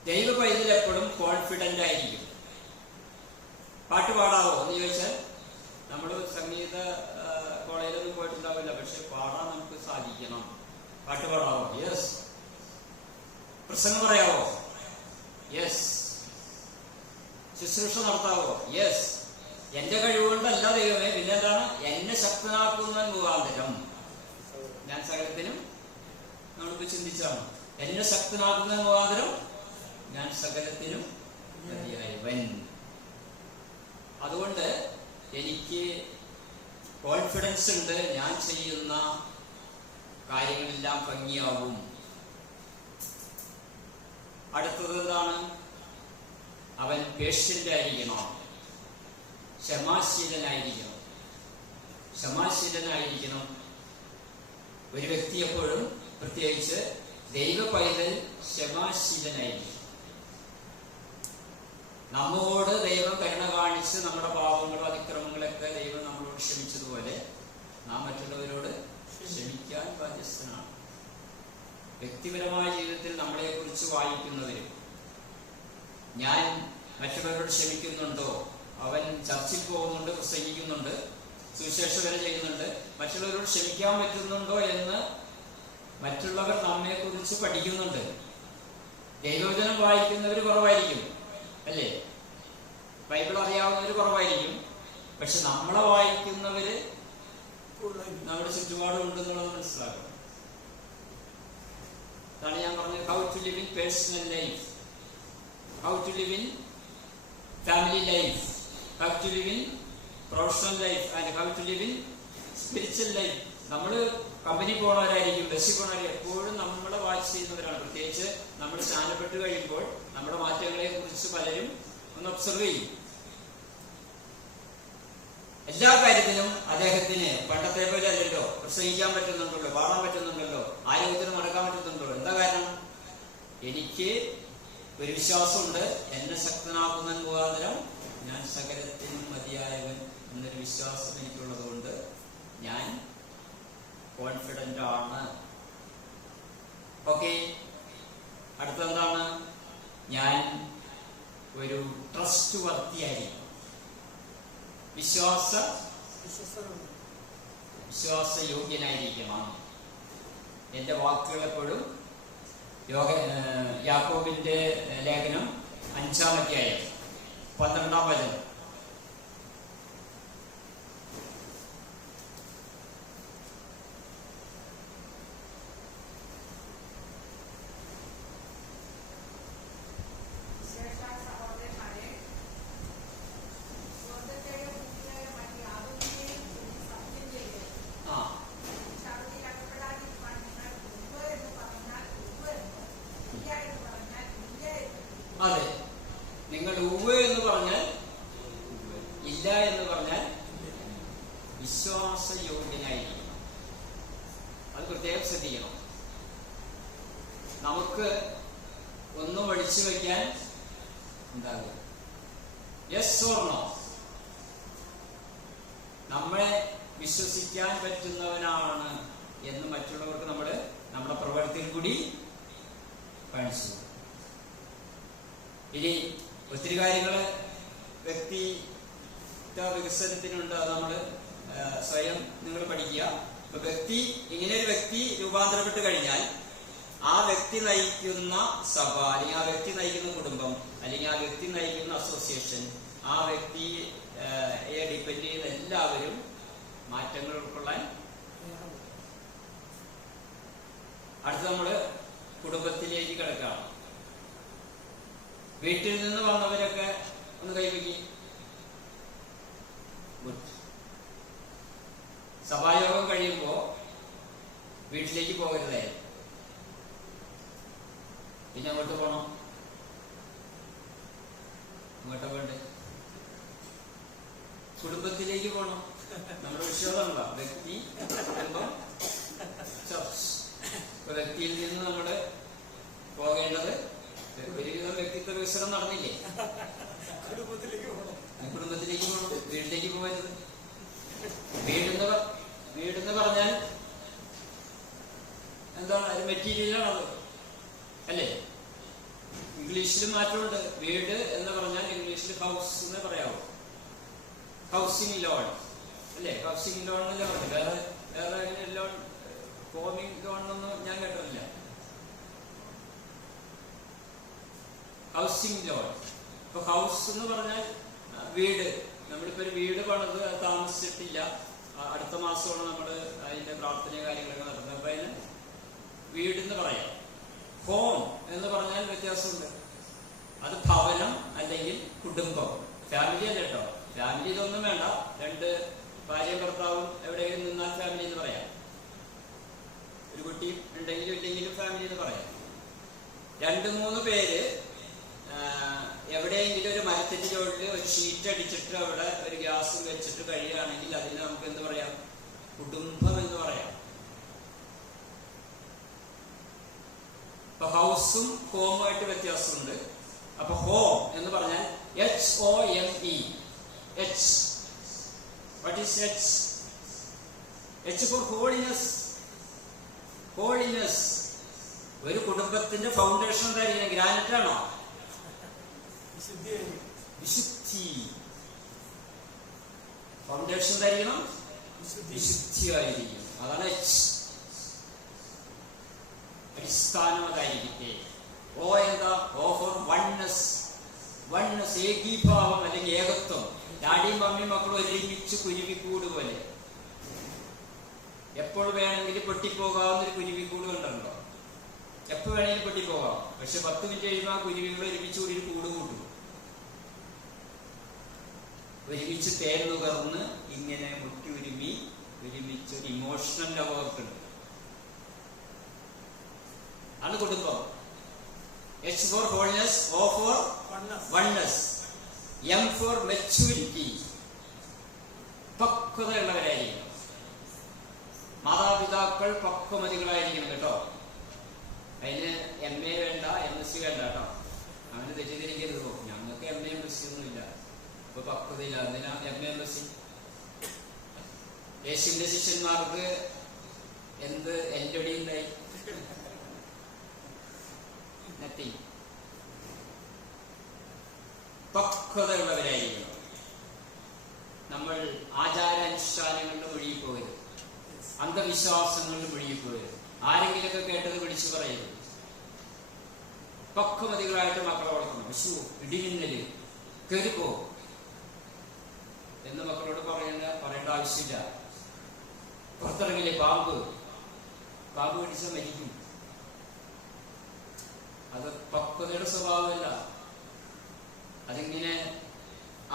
ദൈവ പൈതൽ എപ്പോഴും കോൺഫിഡന്റ് ആയിരിക്കും. പാട്ട് പാടാവോ എന്ന് ചോദിച്ചാൽ നമ്മൾ സംഗീത കോളേജിലൊന്നും പോയിട്ടുണ്ടാവില്ല, പക്ഷെ പാടാൻ നമുക്ക് സാധിക്കണം. പാട്ട് പാടാവോ? യെസ്. പ്രസംഗം പറയാവോ? യെസ്. ശുശ്രൂഷ നടത്താവോ? യെസ്. എന്റെ കഴിവുകൊണ്ടല്ല ദൈവമേ, പിന്നെ എന്താണ്? എന്നെ ശക്തനാക്കുന്ന മുഖാന്തരം ഞാൻ സകലത്തിനും, നമ്മളിപ്പോ ചിന്തിച്ചാണ്, എന്നെ ശക്തനാക്കുന്ന മുഖാന്തരം ഞാൻ സകലത്തിനും മതിയായവൻ. അതുകൊണ്ട് എനിക്ക് കോൺഫിഡൻസ് ഉണ്ട്, ഞാൻ ചെയ്യുന്ന കാര്യങ്ങളെല്ലാം ഭംഗിയാവും. അടുത്തത് എന്താണ്? അവൻ പേഷ്യന്റ് ആയിരിക്കണം, ക്ഷമാശീലനായിരിക്കണം. ക്ഷമാശീലനായിരിക്കണം ഒരു വ്യക്തി എപ്പോഴും, പ്രത്യേകിച്ച് ദൈവ പൈതൽ ക്ഷമാശീലനായിരിക്കും. നമ്മോട് ദൈവം കരുണ കാണിച്ച് നമ്മുടെ പാപങ്ങളും അതിക്രമങ്ങളൊക്കെ ദൈവം നമ്മളോട് ക്ഷമിച്ചതുപോലെ നാം മറ്റുള്ളവരോട് ക്ഷമിക്കാൻ ബാധ്യസ്ഥനാണ്. വ്യക്തിപരമായ ജീവിതത്തിൽ നമ്മളെ കുറിച്ച് വായിക്കുന്നവരും, ഞാൻ മറ്റുള്ളവരോട് ക്ഷമിക്കുന്നുണ്ടോ, അവൻ ചർച്ചിൽ പോകുന്നുണ്ട്, പ്രസംഗിക്കുന്നുണ്ട്, സുവിശേഷ വരെ ചെയ്യുന്നുണ്ട്, മറ്റുള്ളവരോട് ക്ഷമിക്കാൻ പറ്റുന്നുണ്ടോ എന്ന് മറ്റുള്ളവർ നമ്മെ കുറിച്ച് പഠിക്കുന്നുണ്ട്. ദൈവവചനം വായിക്കുന്നവർ കുറവായിരിക്കും, അല്ലേ? ബൈബിൾ അറിയാവുന്നവർ കുറവായിരിക്കും. പക്ഷെ നമ്മളെ വായിക്കുന്നവര് നമ്മുടെ ചുറ്റുപാടും ഉണ്ടെന്നുള്ളത് മനസ്സിലാക്കണം. അതാണ് ഞാൻ പറഞ്ഞത്, how to live in personal life, how to live in family life, how to live in professional life and how to live in spiritual life. നമ്മൾ കമ്പനി പോണവരായിരിക്കും, ബസ്സിൽ പോണവരായിരിക്കും, എപ്പോഴും നമ്മളെ വാച്ച് ചെയ്യുന്നവരാണ്. പ്രത്യേകിച്ച് നമ്മൾ സ്നാനപ്പെട്ട് കഴിയുമ്പോൾ നമ്മുടെ മാറ്റങ്ങളെ കുറിച്ച് പലരും ഒന്ന് ഒബ്സർവ് ചെയ്യും. എല്ലാ കാര്യത്തിലും അദ്ദേഹത്തിന് പണ്ടത്തെ പോലെ അല്ലല്ലോ, പ്രസംഗിക്കാൻ പറ്റുന്നുണ്ടല്ലോ, പാടാൻ പറ്റുന്നുണ്ടല്ലോ, ആരോഗ്യത്തിന് നടക്കാൻ പറ്റുന്നുണ്ടല്ലോ. എന്താ കാരണം? എനിക്ക് ഒരു വിശ്വാസമുണ്ട്, എന്നെ ശക്തനാക്കുന്ന മുഖാന്തരം ഞാൻ സകലത്തിനും മതിയായവൻ എന്നൊരു വിശ്വാസം എനിക്കുള്ളത് കൊണ്ട് ഞാൻ കോൺഫിഡന്റ് ആണ്. ഓക്കെ, അടുത്തെന്താണ്? ഞാൻ ഒരു ട്രസ്റ്റ് വർത്തിയായിരിക്കും, വിശ്വാസയോഗ്യനായിരിക്കണം. എന്റെ വാക്കുകൾ എപ്പോഴും യാക്കോബിന്റെ ലേഖനം 5-ാം അധ്യായം 12-ാം വചനം. അതെ, നിങ്ങൾ ഉവ്വ് എന്ന് പറഞ്ഞാൽ ഇല്ല എന്ന് പറഞ്ഞാൽ വിശ്വാസയോഗ്യനായിരിക്കണം. അത് പ്രത്യേകം ശ്രദ്ധിക്കണം. നമുക്ക് ഒന്നും ഒഴിച്ചു വയ്ക്കാൻ ഉണ്ടാകും. Yes or no. നമ്മളെ വിശ്വസിക്കാൻ പറ്റുന്നവനാണ് എന്ന് മറ്റുള്ളവർക്ക് നമ്മുടെ പ്രവർത്തിയിൽ കൂടി കാണിച്ചു. ഇനി ഒത്തിരി കാര്യങ്ങള് വ്യക്തിത്വ വികസനത്തിനുണ്ട്. അത് നമ്മള് സ്വയം നിങ്ങൾ പഠിക്കുക. ഇപ്പൊ ഇങ്ങനെ ഒരു വ്യക്തി രൂപാന്തരപ്പെട്ട് കഴിഞ്ഞാൽ ആ വ്യക്തി നയിക്കുന്ന സഭ, അല്ലെങ്കിൽ ആ വ്യക്തി നയിക്കുന്ന കുടുംബം, അല്ലെങ്കിൽ ആ വ്യക്തി നയിക്കുന്ന അസോസിയേഷൻ, ആ വ്യക്തിയെ ഡിപ്പെൻഡ് ചെയ്ത എല്ലാവരും മാറ്റങ്ങൾ ഉൾക്കൊള്ളാൻ. അടുത്ത നമ്മള് കുടുംബത്തിലേക്ക് കിടക്കുകയാണ്. വീട്ടിൽ നിന്ന് വന്നവരൊക്കെ ഒന്ന് കൈവയ്ക്ക്. സഭായോഗം കഴിയുമ്പോ വീട്ടിലേക്ക് പോകരുതേ. പിന്നെ അങ്ങോട്ട് പോണം. അങ്ങോട്ട് വേണ്ടേ? കുടുംബത്തിലേക്ക് പോണം. നമ്മുടെ വിശ്വാസമല്ല, വ്യക്തി, കുടുംബം, ചർച്ച്. ഇപ്പൊ വ്യക്തിയിൽ നിന്ന് നമ്മള് പോകേണ്ടത് ഒരുവിധം വ്യക്തിത്വ വികസനം നടന്നില്ലേ? കുടുംബത്തിലേക്ക് പോകണം. വീട്ടിലേക്ക് പോകരുത്. വീടെന്ന് പറഞ്ഞാൽ എന്താണ്? അത് മെറ്റീരിയലാണത്, അല്ലേ? ഇംഗ്ലീഷിലും മാറ്റമുണ്ട്. വീട് എന്ന് പറഞ്ഞാൽ ഇംഗ്ലീഷിൽ ഹൗസ് എന്ന് പറയാവൂ. ഹൗസിംഗ് ലോൺ, അല്ലേ? ഹൗസിംഗ് ലോൺ എന്നല്ലേ പറഞ്ഞു. വേറെ ലോൺ, ഹോമിംഗ് ലോൺ ഒന്നും ഞാൻ കേട്ടിട്ടില്ല. Housing loan. ഇപ്പൊ ഹൗസ് എന്ന് പറഞ്ഞാൽ വീട്. നമ്മളിപ്പോ ഒരു വീട് പണിത് താമസിച്ചിട്ടില്ല, അടുത്ത മാസമാണ് നമ്മള് അതിന്റെ പ്രാർത്ഥനയും കാര്യങ്ങളൊക്കെ നടത്തുന്നത്. അപ്പൊ അതിന് വീടെന്ന് പറയാം. ഹോം എന്ന് പറഞ്ഞാൽ വ്യത്യാസമുണ്ട്. അത് ഭവനം അല്ലെങ്കിൽ കുടുംബം. ഫാമിലി അല്ല കേട്ടോ. ഫാമിലി ഇതൊന്നും വേണ്ട. 2 ഭാര്യയും ഭർത്താവും എവിടെയെങ്കിലും നിന്നാൽ ഫാമിലി എന്ന് പറയാം. ഒരു കുട്ടിയും ഉണ്ടെങ്കിലും ഇല്ലെങ്കിലും ഫാമിലി എന്ന് പറയാം. 2-3 പേര് എവിടെയെങ്കിലും ഒരു മരത്തിന്റെ ചുവട്ടിൽ ഒരു ഷീറ്റ് അടിച്ചിട്ട് അവിടെ ഒരു ഗ്യാസും വെച്ചിട്ട് കഴിയുകയാണെങ്കിൽ അതിന് നമുക്ക് എന്ത് പറയാം? കുടുംബം എന്ന് പറയാം. അപ്പൊ ഹൗസും ഹോമുമായിട്ട് വ്യത്യാസമുണ്ട്. അപ്പൊ ഹോം എന്ന് പറഞ്ഞാൽ HOME. What is H? H for holiness. Holiness. ഒരു കുടുംബത്തിന്റെ ഫൗണ്ടേഷൻ എന്തായിരിക്കും? ഗ്രാനൈറ്റ് ആണോ? വിശുദ്ധി. ഫൗണ്ടേഷൻ എന്തായിരിക്കണം? വിശുദ്ധിയായിരിക്കും. അതാണ് H. അടിസ്ഥാനം അതായിരിക്കട്ടെ. ഓ എന്താ? ഓ ഫോർ വൺനെസ്. വൺനെസ്, ഏകീഭാവം അല്ലെങ്കിൽ ഏകത്വം. ഡാഡിയും മമ്മിയും മക്കളും ഒരുമിച്ച് കുരുവിക്കൂട് പോലെ. എപ്പോൾ വേണമെങ്കിലും പൊട്ടിപ്പോകാവുന്നൊരു കുരുവിക്കൂട് കണ്ടോ? എപ്പോൾ വേണമെങ്കിലും പൊട്ടിപ്പോകാം. പക്ഷെ 10 മിനിറ്റ് കഴിയുമ്പോൾ ആ കുരുവികൾ ഒരുമിച്ച് കൂടി ഒരു കൂട് കൂട്ടും. ഒരുമിച്ച് തേൻ നുകർന്ന് ഇങ്ങനെ മുട്ടി ഒരുമിച്ച് ഒരു ഇമോഷണൽ ലവർക്കുണ്ട്. ആണ് കുടുംബം. H for wholeness, O for oneness, M for maturity. പക്വതയുള്ളവരായിരിക്കണം. മാതാപിതാക്കൾ പക്വമതികളായിരിക്കണം കേട്ടോ. അതിന് MA വേണ്ട, MSc വേണ്ട കേട്ടോ. അങ്ങനെ തെറ്റിദ്ധരിക്കരുത്. ഞങ്ങൾക്ക് MA MSc ഒന്നുമില്ല. ഇപ്പൊ പക്വതയില്ല. അതിനാ MA MSc. യേശുവിന്റെ ശിഷ്യന്മാർക്ക് എന്ത് എൻഡടി ഉണ്ടായി? നത്തിങ്. പക്വതയുള്ളവരായിരിക്കണം. നമ്മൾ ആചാരാനുഷ്ഠാനങ്ങളിൽ ഒഴുകിപ്പോകരുത്. അന്ധവിശ്വാസങ്ങളിൽ ഒഴുകിപ്പോകരുത്. ആരെങ്കിലൊക്കെ കേട്ടത് വിളിച്ചു പറയരുത്. പക്വമതികളായിട്ട് മക്കളെ വളർത്തണം. വിഷു, ഇടിമിന്നല്, കെരുപ്പോ എന്ന് മക്കളോട് പറയേണ്ട ആവശ്യമില്ല. പുറത്തിറങ്ങില്ലേ പാമ്പ് പിടിച്ചാൽ മരിക്കും. അത് പക്വതയുടെ സ്വഭാവമല്ല. അതിങ്ങനെ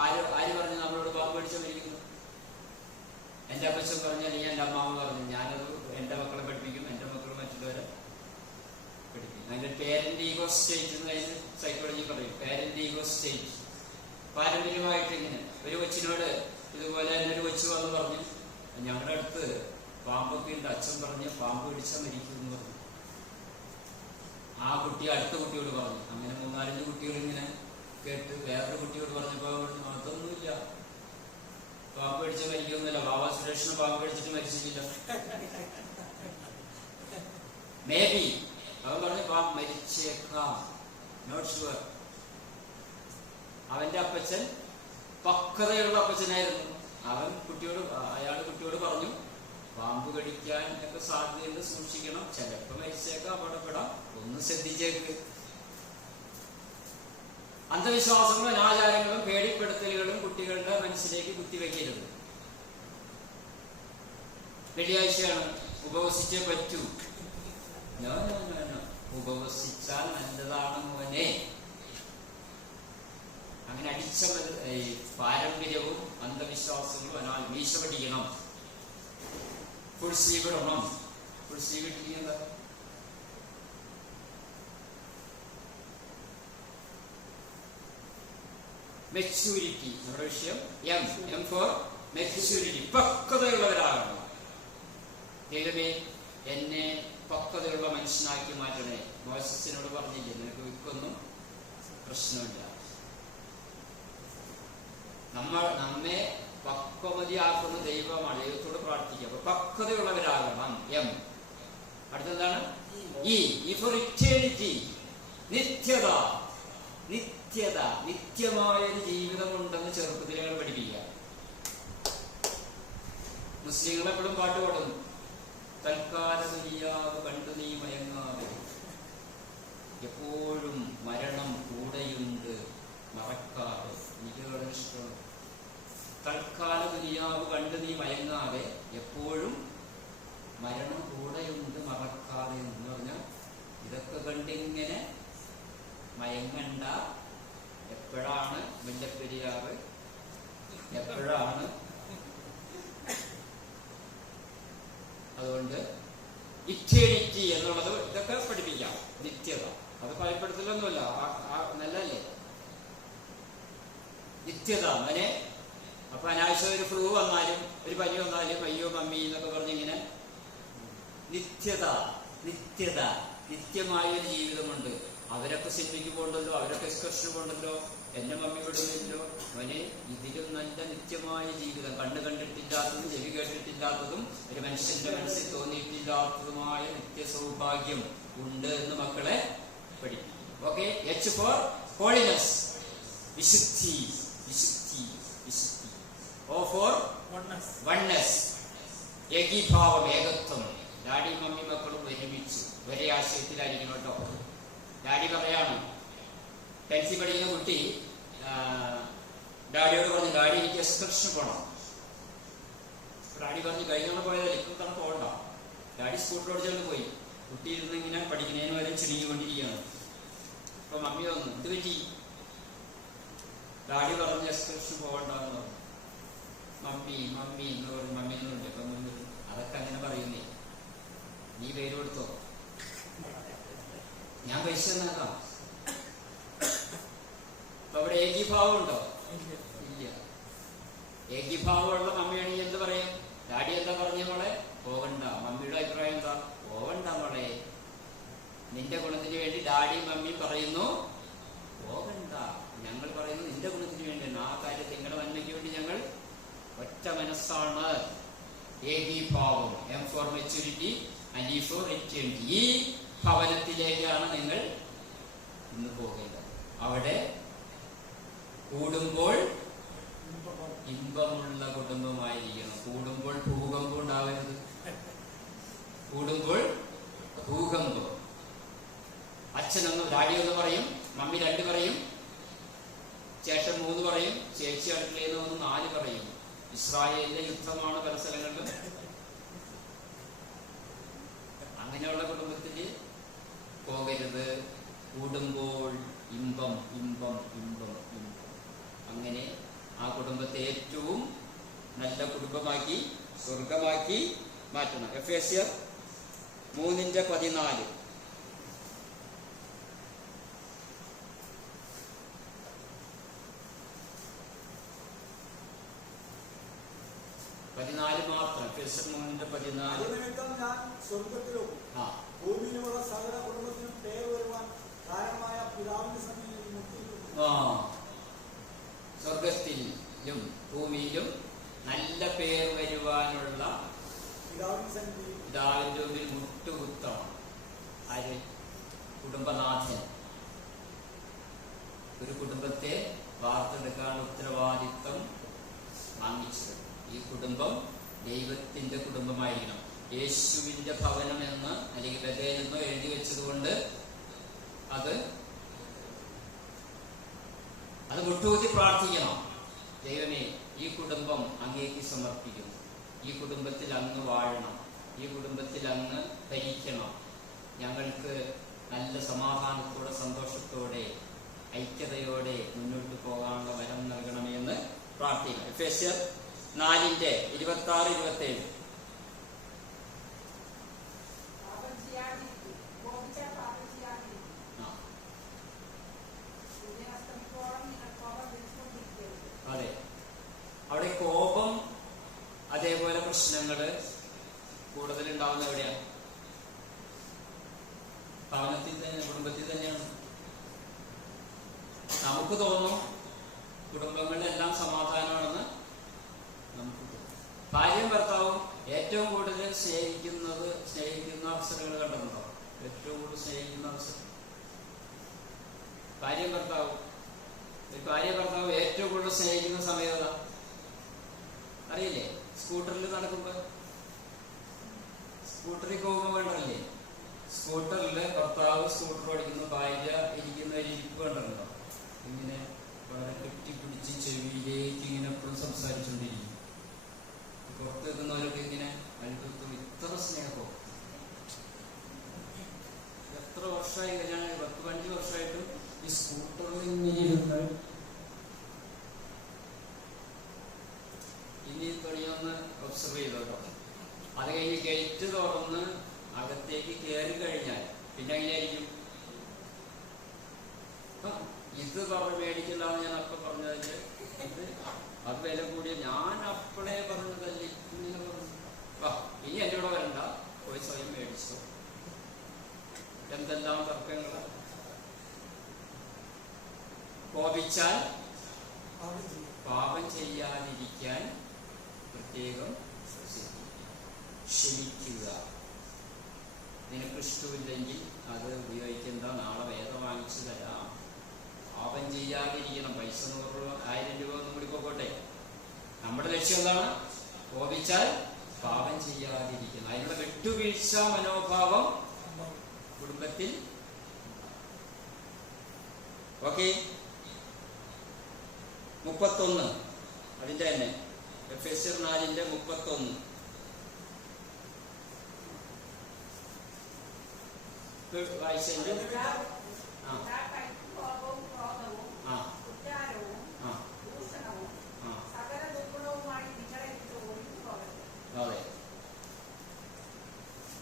ആര് പറഞ്ഞു നമ്മളോട് പാമ്പ് പിടിച്ചാൽ മരിക്കുന്നു? എന്റെ അപ്പച്ചൻ പറഞ്ഞു, അല്ലെങ്കിൽ എന്റെ അമ്മാവൻ പറഞ്ഞു. ഞാനത് എന്റെ മക്കളെ പഠിപ്പിക്കും, എന്റെ മക്കൾ മറ്റുള്ളവരെ പഠിപ്പിക്കും. അതിന്റെ പേരന്റ് ഈഗോ സ്റ്റേറ്റ് എന്ന് അതിന് സൈക്കോളജി പറയും. Parent ego state. പാരമ്പര്യമായിട്ട് ഇങ്ങനെ ഒരു കൊച്ചിനോട് ഇതുപോലെ തന്നെ ഒരു കൊച്ചു വന്ന് പറഞ്ഞു, ഞങ്ങളുടെ അടുത്ത് പാമ്പൊക്കെ ഉണ്ട്, അച്ഛൻ പറഞ്ഞ് പാമ്പ് പിടിച്ചാൽ മരിക്കും എന്ന് പറഞ്ഞു. ആ കുട്ടി അടുത്ത കുട്ടിയോട് പറഞ്ഞു. അങ്ങനെ 3-4 കുട്ടികൾ ഇങ്ങനെ കേട്ട് വേറൊരു കുട്ടിയോട് പറഞ്ഞപ്പോ അതൊന്നുമില്ല, പാമ്പ് പിടിച്ചാൽ മരിക്കൊന്നുമില്ല. ബാബാ സുരേഷിന് പാമ്പ് പിടിച്ചിട്ട് മരിച്ചിട്ടില്ല. മേ ബി അവൻ പറഞ്ഞു പാമ്പ് മരിച്ചേക്കാം, നോട്ട് ഷുവർ. അവന്റെ അപ്പച്ചൻ പക്വതയുള്ള അപ്പച്ചനായിരുന്നു. അയാൾ കുട്ടിയോട് പറഞ്ഞു, പാമ്പ് കടിക്കാൻ ഒക്കെ സാധ്യതയുണ്ട്, സൂക്ഷിക്കണം, ചിലപ്പോ മരിച്ചേക്കാം, അപകടപ്പെടാം, ഒന്ന് ശ്രദ്ധിച്ചേക്ക്. അന്ധവിശ്വാസങ്ങളും അനാചാരങ്ങളും പേടിപ്പെടുത്തലുകളും കുട്ടികളുടെ മനസ്സിലേക്ക് കുത്തിവെക്കരുത്. വെള്ളിയാഴ്ചയാണ്, ഉപവസിച്ചേ പറ്റൂ. ഉപവസിച്ചാൽ നല്ലതാണ് മോനെ. അങ്ങനെ അടിച്ച പാരമ്പര്യവും അന്ധവിശ്വാസങ്ങളും മീശ പഠിക്കണം. ഫുൾ സ്ലീവ് ഇടണം. ഫുൾ സ്ലീവ് ഇട്ടിരിക്കുന്നത് മെച്യൂരിറ്റി. നമ്മുടെ വിഷയം എം ഫോർ മെച്യൂരിറ്റി. പക്വതയുള്ളവരാകണം. ദൈവമേ, എന്നെ പക്വതയുള്ള മനുഷ്യനാക്കി മാറ്റണേ. മോശസിനോട് പറഞ്ഞില്ലേ, നിനക്ക് വിൽക്കൊന്നും പ്രശ്നമില്ല. നമ്മെ പക്വമതിയാക്കുന്ന ദൈവമാണ്. ദൈവത്തോട് പ്രാർത്ഥിക്കുക. അപ്പൊ പക്വതയുള്ളവരാകണം. എം. അടുത്തെന്താണ്? ഈ ഫോർ ഇറ്റേണിറ്റി. നിത്യത. നിത്യമായൊരു ജീവിതമുണ്ടെന്ന് ചെറുപ്പത്തിലെ പഠിപ്പിക്കുക. മുസ്ലിങ്ങൾ എപ്പോഴും പാട്ട് പാടും, തൽക്കാല ദുനിയാവ് കണ്ടു നീ മയങ്ങാതെ, എപ്പോഴും മരണം കൂടെയുണ്ട് മറക്കാതെ. എനിക്ക് വളരെ ഇഷ്ടമാണ്. തൽക്കാല ദുനിയാവ് കണ്ടു നീ മയങ്ങാതെ, എപ്പോഴും മരണം കൂടെയുണ്ട് മറക്കാതെ എന്ന് പറഞ്ഞാൽ ഇതൊക്കെ കണ്ടിങ്ങനെ മയങ്ങണ്ട. എപ്പോഴാണ് മുല്ലപ്പെരിയാറ്, എപ്പോഴാണ്? അതുകൊണ്ട് ഇറ്റേണിറ്റി എന്നുള്ളത് ഇതൊക്കെ പഠിപ്പിക്കാം. നിത്യത അത് ഭയപ്പെടുത്തലൊന്നുമല്ല, നല്ലല്ലേ നിത്യത. അങ്ങനെ അപ്പൊ അനാവശ്യം ഒരു ഫ്ലൂ വന്നാലും ഒരു പനി വന്നാലും അയ്യോ മമ്മി എന്നൊക്കെ പറഞ്ഞിങ്ങനെ നിത്യമായൊരു ജീവിതമുണ്ട്. അവരൊക്കെ സിനിമയ്ക്ക് പോകണ്ടല്ലോ, അവരൊക്കെ എക്സ്കർഷന് പോകണ്ടല്ലോ, എന്റെ മമ്മി വിടുന്നില്ലോ. അവന് ഇതിലും നല്ല നിത്യമായ ജീവിതം, കണ്ണ് കണ്ടിട്ടില്ലാത്തതും ചെവി കേട്ടിട്ടില്ലാത്തതും ഒരു മനുഷ്യന്റെ മനസ്സിൽ തോന്നിയിട്ടില്ലാത്തതുമായ നിത്യ സൗഭാഗ്യം ഉണ്ട് എന്ന് മക്കളെ പഠിക്കും. ഓക്കെ. H for holiness. വിശുദ്ധി. O four oneness. ഏകീഭാവം, ഏകത്വം. ഡാഡി മമ്മി മക്കളും ഒരുമിച്ച് ഒരേ ആശയത്തിലായിരിക്കണം കേട്ടോ. ഡാഡി പറയാണ്, ടെൻസിൽ പഠിക്കുന്ന കുട്ടി ഡാഡിയോട് പറഞ്ഞു, ഡാഡി എനിക്ക് എക്സ്കർഷന് പോകണം. ഡാഡി പറഞ്ഞു, കഴിഞ്ഞോണ്ട് പോയതല്ലേ, ഇപ്പം തന്നെ പോകണ്ട. ഡാഡി സ്കൂട്ടർ ഓടിച്ചുകൊണ്ട് പോയി. കുട്ടി ഇരുന്ന് ഇങ്ങനെ പഠിക്കുന്നതിന് വരെ ചുരുങ്ങിക്കൊണ്ടിരിക്കുകയാണ്. അപ്പൊ മമ്മി വന്നു, ഇത് പറ്റി? ഡാഡി പറഞ്ഞു എക്സ്കർഷന് പോകണ്ടെന്ന് പറഞ്ഞു. മമ്മി മമ്മി എന്ന് പറഞ്ഞു. മമ്മി എന്നുണ്ട്. അപ്പൊ അതൊക്കെ അങ്ങനെ പറയുന്നേ, നീ പേര് കൊടുത്തോ, ഞാൻ പൈസ തന്നേക്കാം. അപ്പൊ അവിടെ ഏകീഭാവം ഉണ്ടോ? ഇല്ല. ഏകീഭാവമുള്ള മമ്മിയാണെങ്കിൽ എന്ത് പറയും? ഡാഡി എന്താ പറഞ്ഞ മോളെ? പോകണ്ട. മമ്മിയുടെ അഭിപ്രായം എന്താ? പോകണ്ട മോളെ, നിന്റെ ഗുണത്തിന് വേണ്ടി ഡാഡിയും മമ്മിയും പറയുന്നു പോകണ്ട. ഞങ്ങൾ പറയുന്നു നിന്റെ ഗുണത്തിന് വേണ്ടിയാണ്. ആ കാര്യത്തിൽ നിങ്ങളുടെ നന്മയ്ക്ക് വേണ്ടി ഞങ്ങൾ ഒറ്റ മനസ്സാണ്. ഏകീഭാവം. M for maturity and E for eternity. ഈ ഭവനത്തിലേക്കാണ് നിങ്ങൾ ഇന്ന് പോകേണ്ടത്. അവിടെ കൂടുമ്പോൾ ഇമ്പമുള്ള കുടുംബമായിരിക്കണം. കൂടുമ്പോൾ ഭൂകമ്പം ഉണ്ടാവരുത്. കൂടുമ്പോൾ ഭൂകമ്പം. അച്ഛനൊന്ന്, ഡാഡി ഒന്ന് പറയും, മമ്മി 2 പറയും, ചേട്ടൻ 3 പറയും, ചേച്ചി അടുക്കളയിൽ നിന്ന് 4 പറയും. ഇസ്രായേലിലെ യുദ്ധമാണ് പല സ്ഥലങ്ങളിലും. അങ്ങനെയുള്ള കുടുംബത്തിൽ പോകരുത്. കൂടുമ്പോൾ ഇമ്പം ഇമ്പം ഇമ്പം ഇമ്പം. അങ്ങനെ ആ കുടുംബത്തെ ഏറ്റവും നല്ല കുടുംബമാക്കി, സ്വർഗമാക്കി മാറ്റണം. എഫേസ്യർ 3:14. മാത്രം. എഫേസ്യർ 3:14. ഞാൻ സ്വർഗത്തിലും ഭൂമിയിലുമുള്ള സകല കുടുംബത്തിനും പേര് വരുവാൻ കാരണമായ പിതാവിന്റെ സന്നിധിയിൽ മുട്ടിയിരിക്കുന്നു. സ്വർഗത്തിലും ഭൂമിയിലും നല്ല പേർ വരുവാനുള്ള പിതാവിന്റെ മുമ്പിൽ മുട്ടുകുത്തണം. ആര്? കുടുംബനാഥൻ. ഒരു കുടുംബത്തെ വാർത്തെടുക്കാൻ ഉത്തരവാദിത്വം വാങ്ങിച്ചത്. ഈ കുടുംബം ദൈവത്തിന്റെ കുടുംബമായിരിക്കണം. യേശുവിന്റെ ഭവനം എന്ന് അല്ലെങ്കിൽ ബഥേൽ എന്നോ എഴുതി വെച്ചതുകൊണ്ട് അത് മുട്ടുകുത്തി പ്രാർത്ഥിക്കണം. ദൈവമേ, ഈ കുടുംബം അങ്ങേക്ക് സമർപ്പിക്കുന്നു. ഈ കുടുംബത്തിൽ അങ്ങ് വാഴണം. ഈ കുടുംബത്തിൽ അങ്ങ് ഭരിക്കണം. ഞങ്ങൾക്ക് നല്ല സമാധാനത്തോടെ, സന്തോഷത്തോടെ, ഐക്യതയോടെ മുന്നോട്ട് പോകാനുള്ള വരം നൽകണമേ എന്ന് പ്രാർത്ഥിക്കണം. എഫേസ്യർ 4:26-27. അതെ, അവിടെ കോപം അതേപോലെ പ്രശ്നങ്ങള് കൂടുതലുണ്ടാവുന്ന എവിടെയാണ്? ഭവനത്തിൽ തന്നെ, കുടുംബത്തിൽ തന്നെയാണ്. നമുക്ക് തോന്നും കുടുംബങ്ങളിലെല്ലാം സമാധാനമാണെന്ന് നമുക്ക് തോന്നും. ഭാര്യയും ഭർത്താവും ഏറ്റവും കൂടുതൽ സ്നേഹിക്കുന്ന അവസരങ്ങൾ കണ്ടിട്ടുണ്ടോ? ഏറ്റവും കൂടുതൽ സ്നേഹിക്കുന്ന അവസരം ഭാര്യയും ഭർത്താവും. ഭാര്യ-ഭർത്താവ് ഏറ്റവും കൂടുതൽ സ്നേഹിക്കുന്ന സമയം ഏതാ അറിയില്ലേ? സ്കൂട്ടറിൽ നടക്കുമ്പോ, സ്കൂട്ടറിൽ പോകുമ്പോ വേണ്ടല്ലേ? സ്കൂട്ടറില് ഭർത്താവ് സ്കൂട്ടർ ഓടിക്കുന്നു, ഭാര്യ ഇരിക്കുന്ന ഇരിപ്പ് കണ്ടിട്ടുണ്ടോ? ഇങ്ങനെ വളരെ കെട്ടിപ്പിടിച്ച് ചെവിയിലേക്ക് ഇങ്ങനെ എപ്പോഴും സംസാരിച്ചുകൊണ്ടിരിക്കും. പുറത്ത് നിൽക്കുന്നവരൊക്കെ ഇങ്ങനെ അടുത്തു. ഇത്ര സ്നേഹമോ? എത്ര വർഷമായി കല്യാണം? 10-15 വർഷമായിട്ടും ഈ സ്കൂട്ടറിൽ ഇങ്ങനെ ഇരുന്ന് ഇനി പണിയൊന്ന് ഒബ്സർവ് ചെയ്തോട്ടോ. അത് കഴിഞ്ഞ് ഗേറ്റ് തുറന്ന് അകത്തേക്ക് കയറി കഴിഞ്ഞാൽ പിന്നെ എങ്ങനെയായിരിക്കും? ഇത് പറഞ്ഞ് മേടിക്കലാന്ന് ഞാൻ അപ്പൊ പറഞ്ഞതല്ലേ, ഇത് അത് വില കൂടിയ ഞാൻ അപ്പളേ പറഞ്ഞതല്ലേ, ഇങ്ങനെ പറഞ്ഞു. ഇനി എൻ്റെ കൂടെ വരണ്ട, പോയി സ്വയം മേടിച്ചു. എന്തെല്ലാം തർക്കങ്ങൾ. കോപിച്ചാൽ പാപം ചെയ്യാതിരിക്കാൻ പ്രത്യേകം ക്ഷമിക്കുക. നിനക്ക് ഇഷ്ടമില്ലെങ്കിൽ അത് ഉപയോഗിക്കേണ്ട, നാളെ വേദം വാങ്ങിച്ചു തരാം. പാപം ചെയ്യാതിരിക്കണം. പൈസ 100 രൂപ 1000 രൂപ ഒന്നും കൂടി പോകട്ടെ. നമ്മുടെ ലക്ഷ്യം എന്താണ്? കോപിച്ചാൽ പാപം ചെയ്യാതിരിക്കണം. അതിനുള്ള വിട്ടുവീഴ്ച മനോഭാവം കുടുംബത്തിൽ. ഓക്കെ. 31 അതിന്റെ തന്നെ എഫെസ്യർ 4:31. വായിച്ചതിന്റെ ആ ആ അതെ.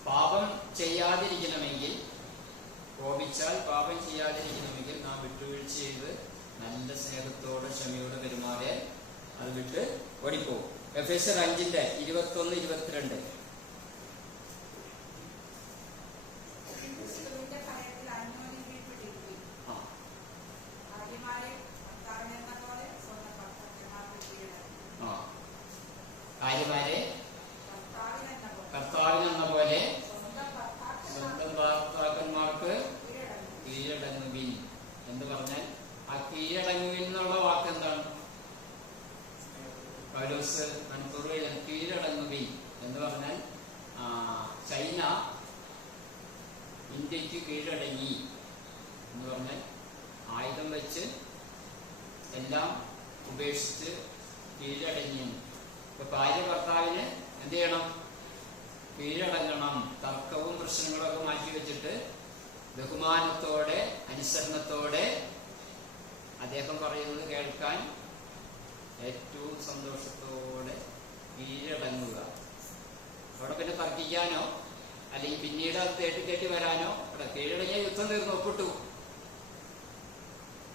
പാപം ചെയ്യാതിരിക്കണമെങ്കിൽ, കോപിച്ചാൽ പാപം ചെയ്യാതിരിക്കണമെങ്കിൽ നാം വിട്ടുവീഴ്ച ചെയ്ത് നല്ല സ്നേഹത്തോടെ ക്ഷമയോടെ പെരുമാറിയാൽ അത് വിട്ട് ഓടിപ്പോകും. എഫെസ്യർ 5:21-22. ഭാര്യമാരെ കർത്താവിനെന്ന പോലെ സ്വന്തം ഭർത്താക്കന്മാർക്ക് കീഴടങ്ങുവിൻ എന്ന് പറഞ്ഞാൽ ആ കീഴടങ്ങുവിൻ എന്നുള്ള വാക്ക് എന്താണ്? പൗലോസ് മൻസൂറിൽ കീഴടങ്ങുവിൻ എന്ന് പറഞ്ഞാൽ ചൈന ഇന്ത്യക്ക് കീഴടങ്ങി എന്ന് പറഞ്ഞാൽ ആയുധം വെച്ച് എല്ലാം ഉപേക്ഷിച്ച് കീഴടങ്ങി. ഇപ്പൊ ഭാര്യ ഭർത്താവിന് എന്ത് ചെയ്യണം? കീഴടങ്ങണം. തർക്കവും പ്രശ്നങ്ങളും ഒക്കെ മാറ്റി വെച്ചിട്ട് ബഹുമാനത്തോടെ അനുസരണത്തോടെ അദ്ദേഹം പറയുന്നത് കേൾക്കാൻ ഏറ്റവും സന്തോഷത്തോടെ കീഴടങ്ങുക. അവിടെ പിന്നെ തർക്കിക്കാനോ അല്ലെങ്കിൽ പിന്നീട് അത് തേട്ടി വരാനോ, അവിടെ കീഴടങ്ങിയ യുദ്ധം തീർന്നു, ഒപ്പിട്ടു.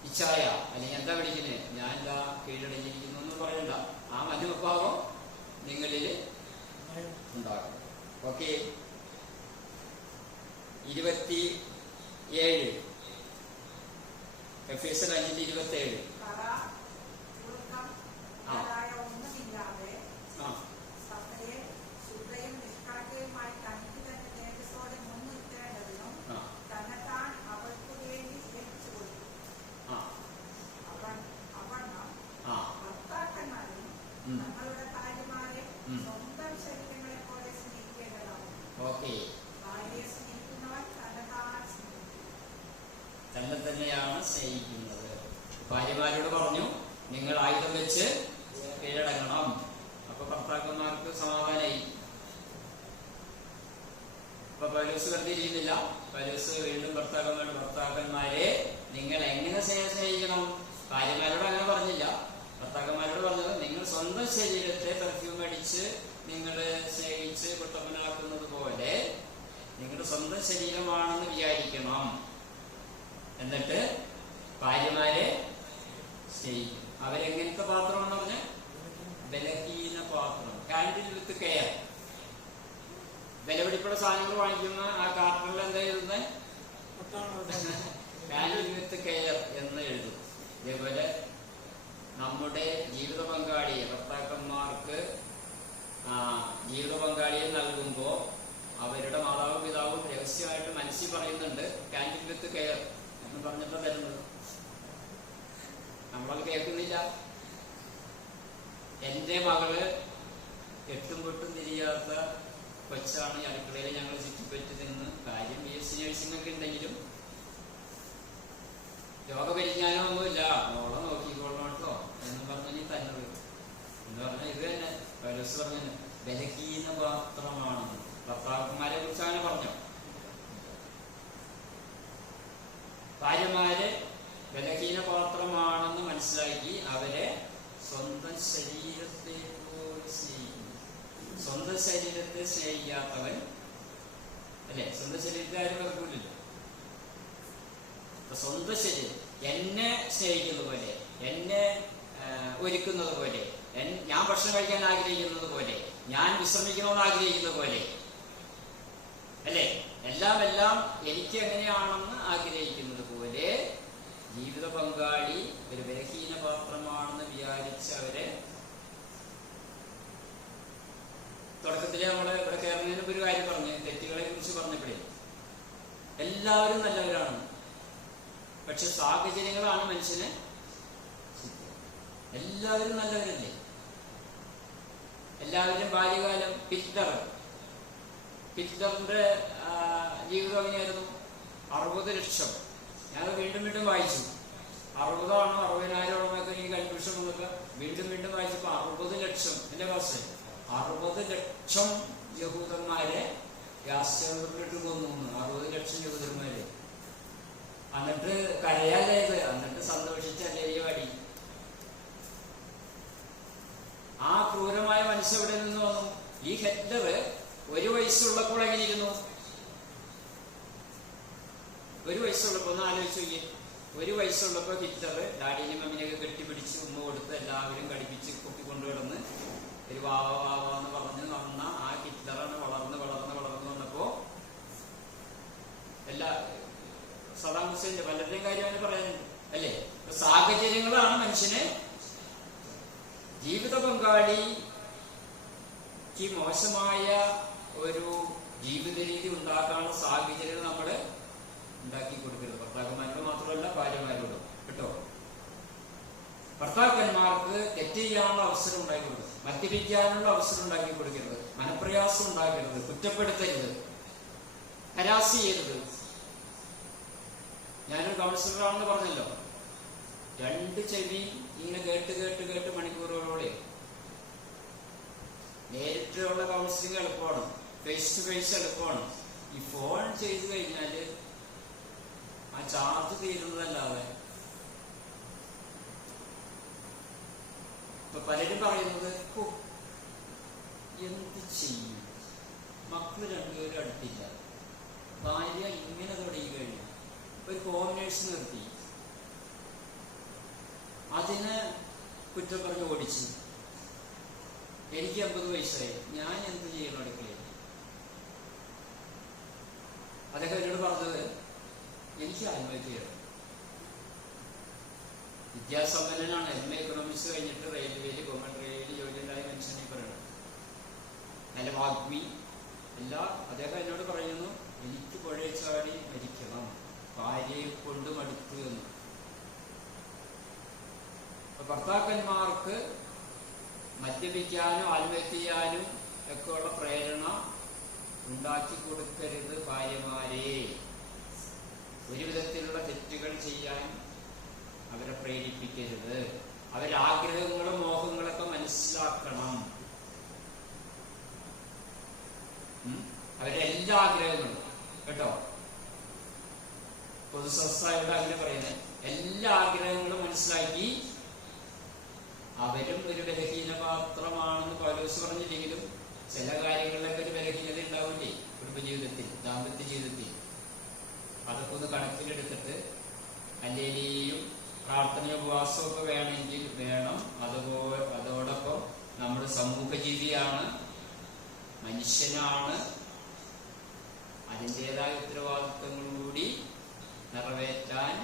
ഇച്ഛായ അല്ലെങ്കിൽ എന്താ വിളിക്കുന്നത്, ഞാൻ എന്താ കീഴടങ്ങിയിരിക്കുന്നു എന്ന് പറയണ്ട. ആ മനോഭാവം നിങ്ങളിൽ ഉണ്ടാകും. ഓക്കെ. 27 എഫെസ്യർ 5:27. തന്നെ തന്നെയാണ് സ്നേഹിക്കുന്നത്. ഭാര്യമാരോട് പറഞ്ഞു നിങ്ങൾ ആയുധം വെച്ച് കീഴടങ്ങണം. അപ്പൊ ഭർത്താക്കന്മാർക്ക് സമാധാനായി. അപ്പൊ പൗലോസ് വെറുതെ ഇരിക്കുന്നില്ല. പൗലോസ് വീണ്ടും ഭർത്താക്കന്മാരെ നിങ്ങൾ എങ്ങനെ സ്നേഹിക്കണം? ഭാര്യമാരോട് അങ്ങനെ പറഞ്ഞില്ല, ഭർത്താക്കന്മാരോട് പറഞ്ഞത് നിങ്ങൾ സ്വന്തം ശരീരത്തെ പെർഫ്യൂം അടിച്ച് നിങ്ങൾ സ്നേഹിച്ച് കുട്ടപ്പനാക്കുന്നത് പോലെ നിങ്ങളുടെ സ്വന്തം ശരീരമാണെന്ന് വിചാരിക്കണം. എന്നിട്ട് ഭാര്യമാരെ സ്നേഹിക്കും. അവരെങ്ങനത്തെ പാത്രം എന്ന് പറഞ്ഞ ബലഹീന പാത്രം. Handle with care. വിലപിടിപ്പുള്ള സാധനങ്ങൾ വാങ്ങിക്കുന്ന ആ കാർട്ടണിൽ എന്താ എഴുതുന്നത്? ഹാൻഡിൽ വിത്ത് കെയർ എന്ന് എഴുതും. ഇതേപോലെ നമ്മുടെ ജീവിത പങ്കാളിയെ, ഭർത്താക്കന്മാർക്ക് ജീവിത പങ്കാളിയെ നൽകുമ്പോൾ അവരുടെ മാതാവും പിതാവും രഹസ്യമായിട്ട് മനസ്സിൽ പറയുന്നുണ്ട് ഹാൻഡിൽ വിത്ത് കെയർ എന്ന് പറഞ്ഞിട്ട് തരുന്നത്. നമ്മളത് കേൾക്കുന്നില്ല. എന്റെ മകള് എട്ടും പൊട്ടും തിരിയാത്ത കൊച്ചാണ്. അടുക്കളയിൽ ഞങ്ങൾ ചുറ്റിപ്പറ്റി നിന്ന് കാര്യം BSc നഴ്സിംഗ് ഒക്കെ ഉണ്ടെങ്കിലും രോഗപരിജ്ഞാനമൊന്നുമില്ല, മോളെ നോക്കിക്കോളണോട്ടോ എന്ന് പറഞ്ഞു തന്നത് എന്ന് പറഞ്ഞാൽ ഇത് തന്നെ പൗലോസ് പറഞ്ഞു ബലഹീന പാത്രമാണെന്ന്. ഭർത്താക്കന്മാരെ കുറിച്ച് അങ്ങനെ പറഞ്ഞു. ഭാര്യമാര് ബലഹീന പാത്രമാണെന്ന് മനസ്സിലാക്കി അവരെ സ്വന്തം ശരീരത്തെ പോലെ സ്നേഹിക്കുന്നു. സ്വന്തം ശരീരത്തെ സ്നേഹിക്കാത്തവൻ അല്ലെ, സ്വന്തം ശരീരത്തെ ആരും വെറുക്കില്ലല്ലോ. സ്വന്തം ശരീരം എന്നെ സ്നേഹിക്കുന്നത് പോലെ, എന്നെ ഒരുക്കുന്നത് പോലെ, ഞാൻ ഭക്ഷണം കഴിക്കാൻ ആഗ്രഹിക്കുന്നത് പോലെ, ഞാൻ വിശ്രമിക്കണമെന്ന് ആഗ്രഹിക്കുന്നത് പോലെ അല്ലെ, എല്ലാം എനിക്ക് എങ്ങനെയാണെന്ന് ആഗ്രഹിക്കുന്നത് പോലെ ജീവിത പങ്കാളി ഒരു ബലഹീന പാത്രമാണെന്ന് വിചാരിച്ച് അവരെ തുടക്കത്തില് നമ്മള് ഇവിടെ കയറുന്നതിന് ഒരു കാര്യം പറഞ്ഞു, തെറ്റുകളെ കുറിച്ച് പറഞ്ഞപ്പോഴേ എല്ലാവരും നല്ലവരാണ്. പക്ഷെ സാഹചര്യങ്ങളാണ് മനുഷ്യനെ. എല്ലാവരും നല്ലവരല്ലേ? എല്ലാവരും ബാല്യകാലം ഹിറ്റ്ലറിന്റെ ജീവിതം എങ്ങനെയായിരുന്നു? 60 ലക്ഷം. ഞാൻ വീണ്ടും വായിച്ചു. 60,000 60,000 എനിക്ക് കൺഫ്യൂഷൻ വന്നിട്ട് വീണ്ടും വീണ്ടും വായിച്ചപ്പോ 60 ലക്ഷം എന്റെ ക്ലാസ് 60 ലക്ഷം യഹൂദന്മാരെ യാസ്യവൃത്തിട്ട് കൊന്നു. 60 ലക്ഷം യഹൂദന്മാരെ. എന്നിട്ട് കരയാലേത്, എന്നിട്ട് സന്തോഷിച്ചല്ലേ ഈ വടി. ആ ക്രൂരമായ മനസ്സ് എവിടെ നിന്ന് വന്നു? ഈ ഹിറ്റ്ലർ 1 വയസ്സുള്ളപ്പോൾ എങ്ങനെയിരുന്നു? 1 വയസ്സുള്ളപ്പോ ഒന്ന് ആലോചിച്ച് നോക്കിയേ. 1 വയസ്സുള്ളപ്പോ ഹിറ്റ്ലർ ഡാഡിനെയും മമ്മിനെയൊക്കെ കെട്ടിപ്പിടിച്ച് ഉമ്മ കൊടുത്ത് എല്ലാവരും കടിപ്പിച്ച് കൊണ്ടുകിടന്ന് ഒരു വാവാന്ന് പറഞ്ഞ് നടന്ന ആ ഹിറ്റ്ലറാണ് വളർന്ന് വന്നപ്പോ എല്ലാ സദാം ഹുസൈന്റെ പലരുടെയും കാര്യമാണ് പറയാനുണ്ട് അല്ലേ. സാഹചര്യങ്ങളാണ് മനുഷ്യനെ ജീവിത പങ്കാളിക്ക് മോശമായ ഒരു ജീവിത രീതി ഉണ്ടാക്കാനുള്ള സാഹചര്യങ്ങൾ നമ്മൾ ഉണ്ടാക്കി കൊടുക്കരുത്. ഭർത്താക്കന്മാരോട് മാത്രമല്ല ഭാര്യമാരോടും കേട്ടോ. ഭർത്താക്കന്മാർക്ക് തെറ്റ് ചെയ്യാനുള്ള അവസരം ഉണ്ടാക്കി കൊടുക്കരുത്, മദ്യപിക്കാനുള്ള അവസരം ഉണ്ടാക്കി കൊടുക്കരുത്, മനപ്രയാസം ഉണ്ടാക്കരുത്, കുറ്റപ്പെടുത്തരുത്, ഹരാസ് ചെയ്യരുത്. ഞാനൊരു കൗൺസിലറാണെന്ന് പറഞ്ഞല്ലോ. 2 ചെവി ഇങ്ങനെ കേട്ട് മണിക്കൂറുകളോടെ. നേരിട്ടുള്ള കൗൺസിലിംഗ് എളുപ്പമാണ്, ഫേസ് ടു ഫേസ് എളുപ്പമാണ്. ഈ ഫോൺ ചെയ്തു കഴിഞ്ഞാല് ആ ചാർജ് തീരുന്നതല്ലാതെ. ഇപ്പൊ പലരും പറയുന്നത് എന്ത് ചെയ്യും, മക്കള് 2 പേരും അടുത്തില്ല, ഭാര്യ ഇങ്ങനെ തുടങ്ങി കഴിഞ്ഞു, ഒരു ഹോം നേഴ്സ് നിർത്തി, അതിന് കുറ്റം പറഞ്ഞ് ഓടിച്ചു, എനിക്ക് 50 വയസ്സായി, ഞാൻ എന്ത് ചെയ്യണം അടുക്കളയിൽ? അദ്ദേഹം എന്നോട് പറഞ്ഞത് എനിക്ക് ആത്മഹത്യ ചെയ്യണം. വിദ്യാസമ്പന്നനാണ്, MA എക്കണോമിക്സ് കഴിഞ്ഞിട്ട് റെയിൽവേയിൽ ഗവൺമെന്റ് റെയിൽവേയിൽ ജോലി ഉണ്ടായ മനുഷ്യനെ പറയണം, നല്ല വാഗ്മി എല്ലാം. അദ്ദേഹം എന്നോട് പറയുന്നു എനിക്ക് പുഴയിൽ ചാടി മരിക്കണം, ഭാര്യയെ കൊണ്ട് മടുത്തു എന്ന്. ഭർത്താക്കന്മാർക്ക് മദ്യപിക്കാനും ആത്മഹത്യ ചെയ്യാനും ഒക്കെ ഉള്ള പ്രേരണ ഉണ്ടാക്കി കൊടുക്കരുത് ഭാര്യമാരെ. ഒരു വിധത്തിലുള്ള തെറ്റുകൾ ചെയ്യാൻ അവരെ പ്രേരിപ്പിക്കരുത്. അവരുടെ ആഗ്രഹങ്ങളും മോഹങ്ങളൊക്കെ മനസ്സിലാക്കണം. അവരുടെ എല്ലാ ആഗ്രഹങ്ങളും കേട്ടോ. പൊതുസംസ്ഥാനോട് അങ്ങനെ പറയുന്നത് എല്ലാ ആഗ്രഹങ്ങളും മനസ്സിലാക്കി. അവരും ഒരു ബലഹീനപാത്രമാണെന്ന് പൗലോസ് പറഞ്ഞില്ലെങ്കിലും ചില കാര്യങ്ങളിലൊക്കെ ഒരു ബലഹീനത ഉണ്ടാവില്ലേ കുടുംബജീവിതത്തിൽ, ദാമ്പത്യ ജീവിതത്തിൽ. അതൊക്കെ ഒന്ന് കണക്കിലെടുത്തിട്ട് അല്ലേലും പ്രാർത്ഥന ഉപവാസവും ഒക്കെ വേണമെങ്കിൽ വേണം. അതോടൊപ്പം നമ്മൾ സമൂഹ ജീവിയാണ്, മനുഷ്യനാണ്, അതിൻ്റെതായ ഉത്തരവാദിത്വങ്ങൾ കൂടി നിറവേറ്റാൻ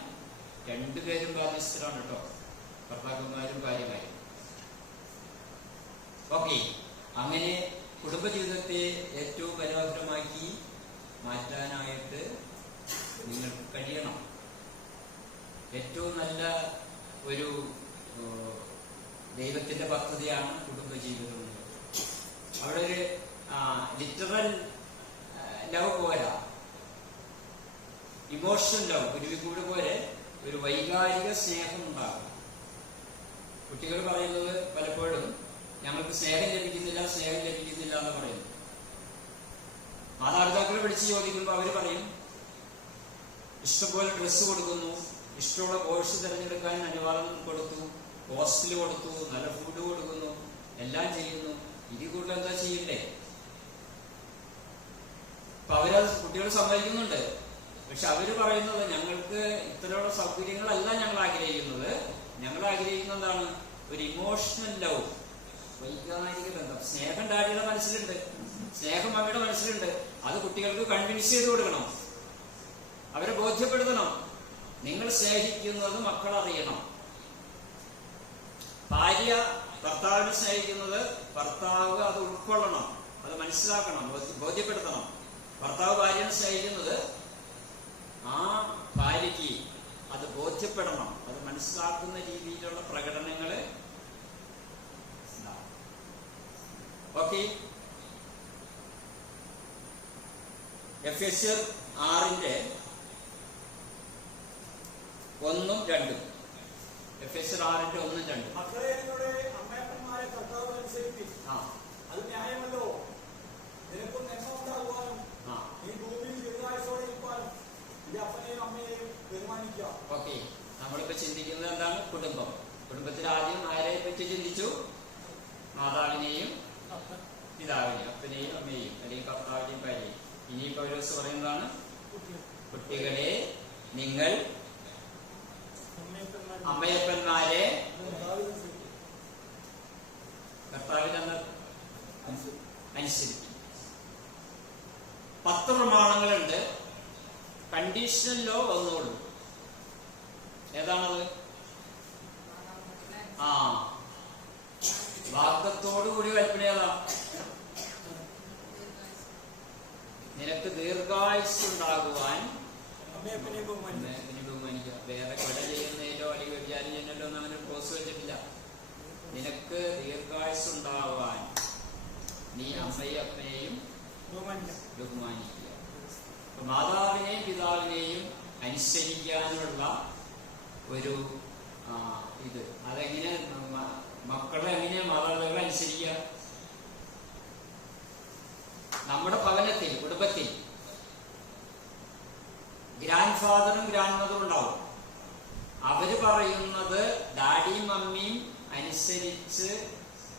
2 പേരും ബാധ്യസ്ഥരാണ് കേട്ടോ, ഭർത്താക്കന്മാരും ഭാര്യമാരും. ഓക്കെ, അങ്ങനെ കുടുംബജീവിതത്തെ ഏറ്റവും മനോഹരമാക്കി മാറ്റാനായിട്ട് നിങ്ങൾക്ക് കഴിയണം. ഏറ്റവും നല്ല ഒരു ദൈവത്തിന്റെ പദ്ധതിയാണ് കുടുംബജീവിതം. അവിടെ ഒരു ലിറ്ററൽ ലവ് പോരാ, ഇമോഷണൽ ലവ്, കുരുവിക്കൂട് പോലെ ഒരു വൈകാരിക സ്നേഹം ഉണ്ടാകും. കുട്ടികൾ പറയുന്നത് പലപ്പോഴും ഞങ്ങൾക്ക് സ്നേഹം ലഭിക്കുന്നില്ല എന്ന് പറയുന്നു. മാതാപിതാക്കളെ വിളിച്ച് ചോദിക്കുമ്പോൾ അവർ പറയും ഇഷ്ടംപോലെ ഡ്രസ്സ് കൊടുക്കുന്നു, ഇഷ്ടമുള്ള കോഴ്സ് തിരഞ്ഞെടുക്കാൻ അനുവാദം കൊടുത്തു, ഹോസ്റ്റൽ കൊടുത്തു, നല്ല ഫുഡ് കൊടുക്കുന്നു, എല്ലാം ചെയ്യുന്നു. ഇനി കൂടുതൽ എന്താ ചെയ്യണ്ടേ? അപ്പൊ അവരത് കുട്ടികൾ സമ്മതിക്കുന്നുണ്ട്. പക്ഷെ അവര് പറയുന്നത് ഞങ്ങൾക്ക് ഇത്തരമുള്ള സൗകര്യങ്ങളല്ല ഞങ്ങൾ ആഗ്രഹിക്കുന്നത്. ഞങ്ങൾ ആഗ്രഹിക്കുന്നത് എന്താണ്? ഒരു ഇമോഷണൽ ലവ്, വൈകാരിക ബന്ധം. സ്നേഹം ഡാഡിയുടെ മനസ്സിലുണ്ട്, സ്നേഹം മമ്മിയുടെ മനസ്സിലുണ്ട്. അത് കുട്ടികൾക്ക് കൺവിൻസ് ചെയ്ത് കൊടുക്കണം, അവരെ ബോധ്യപ്പെടുത്തണം. നിങ്ങൾ സ്നേഹിക്കുന്നത് മക്കൾ അറിയണം. ഭാര്യ ഭർത്താവിനെ സ്നേഹിക്കുന്നത് ഭർത്താവ് അത് ഉൾക്കൊള്ളണം, അത് മനസ്സിലാക്കണം, ബോധ്യപ്പെടുത്തണം. ഭർത്താവ് ഭാര്യനെ സ്നേഹിക്കുന്നത് ആ ഭാര്യയ്ക്ക് അത് ബോധ്യപ്പെടണം, അത് മനസ്സിലാക്കുന്ന രീതിയിലുള്ള പ്രകടനങ്ങള്. ഓക്കെ, എഫെസ്യർ 6:1-2 എഫെസ്യർ 6:1-2. മക്കളെ നിങ്ങളുടെ അമ്മയപ്പന്മാരെ കർത്താവ് അനുസരിപ്പിൻ. അത് ന്യായമല്ലോ. നിനക്കും നന്മ ഉണ്ടാകുവാനും നീ ഭൂമിയിൽ ദീർഘായുസ്സോടെ ഇരിക്കാനും നിന്റെ അപ്പനെയും അമ്മയെയും ബഹുമാനിക്കുക. ഓക്കെ, നമ്മളിപ്പോ ചിന്തിക്കുന്നത് എന്താണ്? കുടുംബം. കുടുംബത്തിൽ ആദ്യം ആരെ പറ്റി ചിന്തിച്ചു? മാതാവിനെയും പിതാവിനെയും, അപ്പനെയും അമ്മയെയും, അല്ലെങ്കിൽ കർത്താവിനെയും ഭാര്യയും. ഇനി പൗലോസ് പറയുന്നതാണ്, കുട്ടികളെ നിങ്ങൾ അമ്മയപ്പന്മാരെ കർത്താവിനെന്ന് അനുസരിക്കും. 10 പ്രമാണങ്ങളുണ്ട്. കണ്ടീഷണൽ ലോ വന്നോളൂ. ഏതാണത്? വാഗ്ദത്തോടുകൂടി കൽപ്പന ഏതാ? നിനക്ക് ദീർഘായുസ്സുണ്ടാകുവാൻ ബഹുമാനിക്കുക. വേറെ കൊല ചെയ്യുന്നതിലോ അല്ലെങ്കിൽ വ്യഭിചാരം ചെയ്യുന്നതിലോ ഒന്നും അങ്ങനെ ക്ലോസ് വെച്ചിട്ടില്ല. നിനക്ക് ദീർഘായുസ്സുണ്ടാകുവാൻ നീ അമ്മയും അപ്പനെയും ബഹുമാനിക്കുക. മാതാവിനെയും പിതാവിനെയും അനുസരിക്കാനുള്ള ഒരു ഇത്, അതെങ്ങനെ മക്കളെ എങ്ങനെയാ മാതാപിതാക്കളെ അനുസരിക്കുക? നമ്മുടെ ഭവനത്തിൽ, കുടുംബത്തിൽ ഗ്രാൻഡ് ഫാദറും ഗ്രാൻഡ് മദറും ഉണ്ടാവും. അവര് പറയുന്നത് ഡാഡിയും മമ്മിയും അനുസരിച്ച്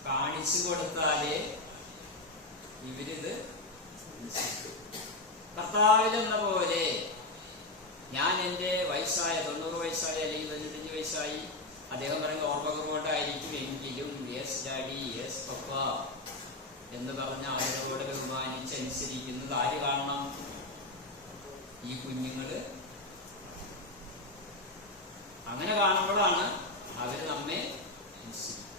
കാണിച്ചു കൊടുത്താലേ ഇവരിത്. കർത്താവിലെന്ന പോലെ ഞാൻ എൻ്റെ വയസ്സായ 90 വയസ്സായി അല്ലെങ്കിൽ 95 വയസ്സായി, അദ്ദേഹം പറയുന്ന ഓർമ്മകളോട്ടായിരിക്കും എങ്കിലും യെസ് ഡാഡി, യെസ് പപ്പ എന്ന് പറഞ്ഞ അവരോട് ബഹുമാനിച്ചനുസരിക്കുന്നത് ആര് കാണണം? ഈ കുഞ്ഞുങ്ങള്. അങ്ങനെ കാണുമ്പോഴാണ് അവര് നമ്മെ അനുസരിക്കും.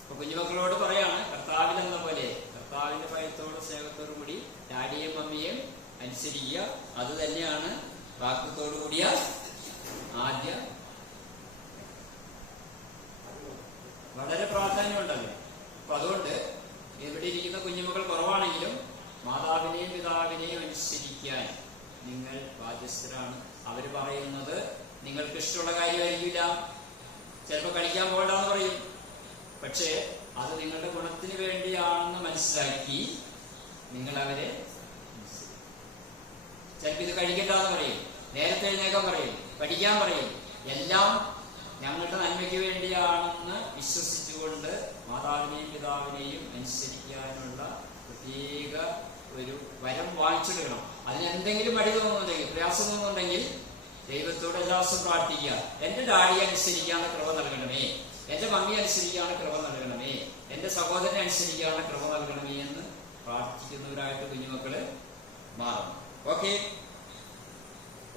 ഇപ്പൊ കുഞ്ഞുമക്കളോട് പറയാണ്, കർത്താവിലെന്ന പോലെ കർത്താവിന്റെ ഭയത്തോടും സ്നേഹത്തോടും കൂടി ഡാഡിയും മമ്മിയും അനുസരിക്കുക. അത് തന്നെയാണ് വാക്യത്തോടു കൂടിയ ആദ്യ. വളരെ പ്രാധാന്യമുണ്ടല്ലോ. അപ്പൊ അതുകൊണ്ട് ഇവിടെ ഇരിക്കുന്ന കുഞ്ഞുമക്കൾ കുറവാണെങ്കിലും മാതാവിനെയും പിതാവിനെയും അനുസരിക്കാൻ നിങ്ങൾ ബാധ്യസ്ഥരാണ്. അവര് പറയുന്നത് നിങ്ങൾക്ക് ഇഷ്ടമുള്ള കാര്യമായിരിക്കില്ല. ചിലപ്പോൾ കളിക്കാൻ പോകണ്ടെന്ന് പറയും. പക്ഷേ അത് നിങ്ങളുടെ ഗുണത്തിന് വേണ്ടിയാണെന്ന് മനസ്സിലാക്കി നിങ്ങൾ അവരെ. ചിലപ്പോൾ ഇത് കഴിക്കണ്ടെന്ന് പറയും, നേരത്തെ എഴുന്നേക്കാൻ പറയും, പഠിക്കാൻ പറയും. എല്ലാം ഞങ്ങളുടെ നന്മയ്ക്ക് വേണ്ടിയാണെന്ന് വിശ്വസിച്ചുകൊണ്ട് മാതാവിനെയും പിതാവിനെയും അനുസരിക്കാനുള്ള പ്രത്യേക ഒരു വരം വാങ്ങിച്ചെടുക്കണം. അതിനെന്തെങ്കിലും മടി തോന്നുന്നുണ്ടെങ്കിൽ, പ്രയാസം തോന്നുന്നുണ്ടെങ്കിൽ ദൈവത്തോട് എല്ലാവരും പ്രാർത്ഥിക്കുക. എന്റെ ഡാഡിയെ അനുസരിക്കാനുള്ള കൃപ നൽകണമേ, എന്റെ മമ്മി അനുസരിക്കാനുള്ള കൃപ നൽകണമേ, എന്റെ സഹോദരനെ അനുസരിക്കാനുള്ള കൃപ നൽകണമേ എന്ന് പ്രാർത്ഥിക്കുന്നവരായിട്ട് കുഞ്ഞുമക്കള് മാറും. ഓക്കെ,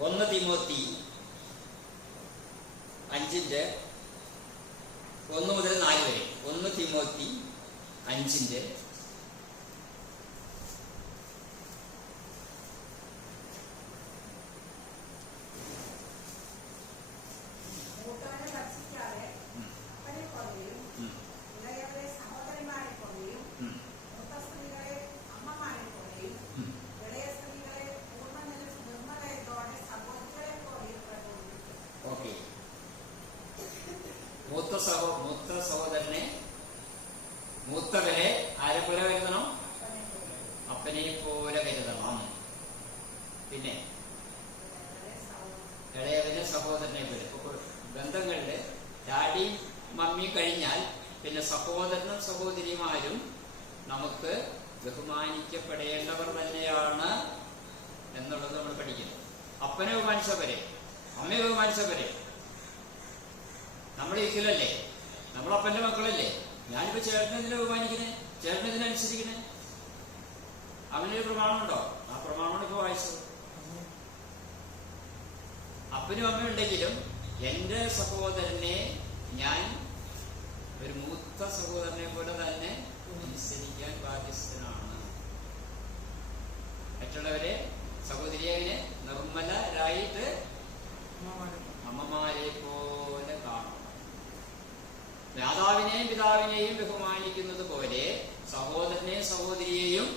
1 തിമോത്തി 5:1 മുതൽ 4 വരെ. 1 തിമോത്തി 5 മൂത്ത സഹോദരനെ, മൂത്തവരെ ആരെ പോലെ കരുതണം? അപ്പനെ പോലെ കരുതണം. പിന്നെ ഇളയവനെ സഹോദരനെ പോലെ. ബന്ധങ്ങളില് ഡാഡി മമ്മി കഴിഞ്ഞാൽ പിന്നെ സഹോദരനും സഹോദരിമാരും നമുക്ക് ബഹുമാനിക്കപ്പെടേണ്ടവർ തന്നെയാണ് എന്നുള്ളത് നമ്മൾ പഠിക്കുന്നു. അപ്പനെ ബഹുമാനിച്ചവരെ, അമ്മയെ ബഹുമാനിച്ചവരെ നമ്മൾ ഇരിക്കലല്ലേ, നമ്മളപ്പന്റെ മക്കളല്ലേ. ഞാനിപ്പോ ചേട്ടനെന്തിനെ ബഹുമാനിക്കണേ, ചേട്ടനെന്തിനനുസരിക്കണേ? അവനൊരു പ്രമാണമുണ്ടോ? ആ പ്രമാണമാണ് ഇപ്പൊ വായിച്ചത്. അപ്പനും അമ്മയും ഉണ്ടെങ്കിലും എന്റെ സഹോദരനെ ഞാൻ ഒരു മൂത്ത സഹോദരനെ പോലെ തന്നെ അനുസരിക്കാൻ ബാധ്യസ്ഥനാണ്. മറ്റുള്ളവരെ സഹോദരിയെ നിർമ്മലരായിട്ട് അമ്മമാരെ പോലെ കാണും. മാതാവിനെയും പിതാവിനെയും ബഹുമാനിക്കുന്നത് പോലെ സഹോദരനെയും സഹോദരിയെയും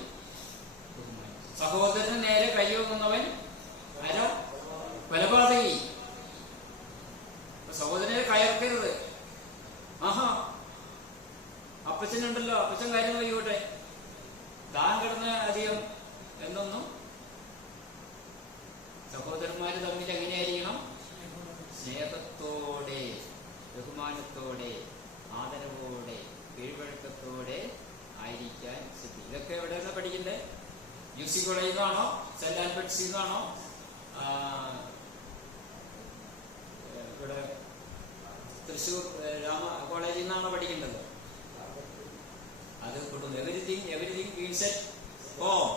ബഹുമാനിക്കും. സഹോദരന് നേരെ കൈവന്നവൻ ആരാ? കൊലപാതകി. സഹോദരനെ കയർക്കരുത്. ആഹാ, അപ്പച്ചനുണ്ടല്ലോ, അപ്പച്ചൻ കാര്യം വൈകോട്ടെ, താൻ കിടന്ന് അധികം എന്നൊന്നും. സഹോദരന്മാര് തമ്മിൽ എങ്ങനെയായിരിക്കണം? സ്നേഹത്തോടെ, ബഹുമാനത്തോടെ, ആദരവോടെ, കീഴ്വഴക്കത്തോടെ ആയിരിക്കാൻ ശ്രദ്ധിക്കും. ഇതൊക്കെ എവിടെയാണ് പഠിക്കണ്ടേ? UC കോളേജിൽ നിന്നാണോ, സെന്റ് ആൽബർട്ട്സിൽ നിന്നാണോ, ഇവിടെ തൃശ്ശൂർ രാമ കോളേജിൽ നിന്നാണോ പഠിക്കേണ്ടത്? അത് കുടുംബം. Everything means at home.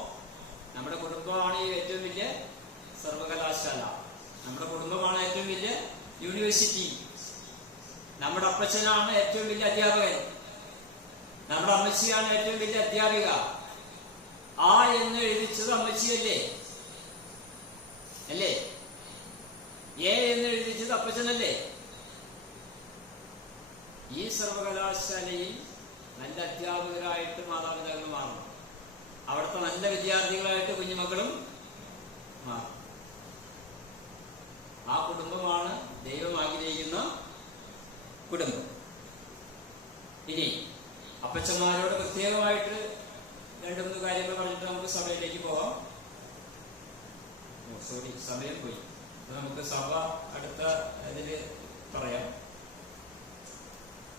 നമ്മുടെ കുടുംബമാണ് ഏറ്റവും വലിയ സർവകലാശാല. നമ്മുടെ കുടുംബമാണ് ഏറ്റവും വലിയ യൂണിവേഴ്സിറ്റി. നമ്മുടെ അപ്പച്ചനാണ് ഏറ്റവും വലിയ അധ്യാപകൻ. നമ്മുടെ അമ്മച്ചിയാണ് ഏറ്റവും വലിയ അധ്യാപിക. ആ എന്ന് എഴുതിച്ചത് അമ്മച്ചിയല്ലേ? അല്ലേ? എ എന്ന് എഴുതിച്ചത് അപ്പച്ചനല്ലേ? ഈ സർവകലാശാലയിൽ നല്ല അധ്യാപകരായിട്ട് മാതാപിതാക്കൾ മാറണം. അവിടുത്തെ നല്ല വിദ്യാർത്ഥികളായിട്ട് കുഞ്ഞുമക്കളും മാറും. ആ കുടുംബമാണ് ദൈവം ആഗ്രഹിക്കുന്ന കുടുംബം. ഇനി അപ്പച്ചന്മാരോട് പ്രത്യേകമായിട്ട് 2-3 കാര്യങ്ങൾ പറഞ്ഞിട്ട് നമുക്ക് സഭയിലേക്ക് പോകാം. സോറി, സമയം പോയി. നമുക്ക് സഭ അടുത്ത ഇതില് പറയാം.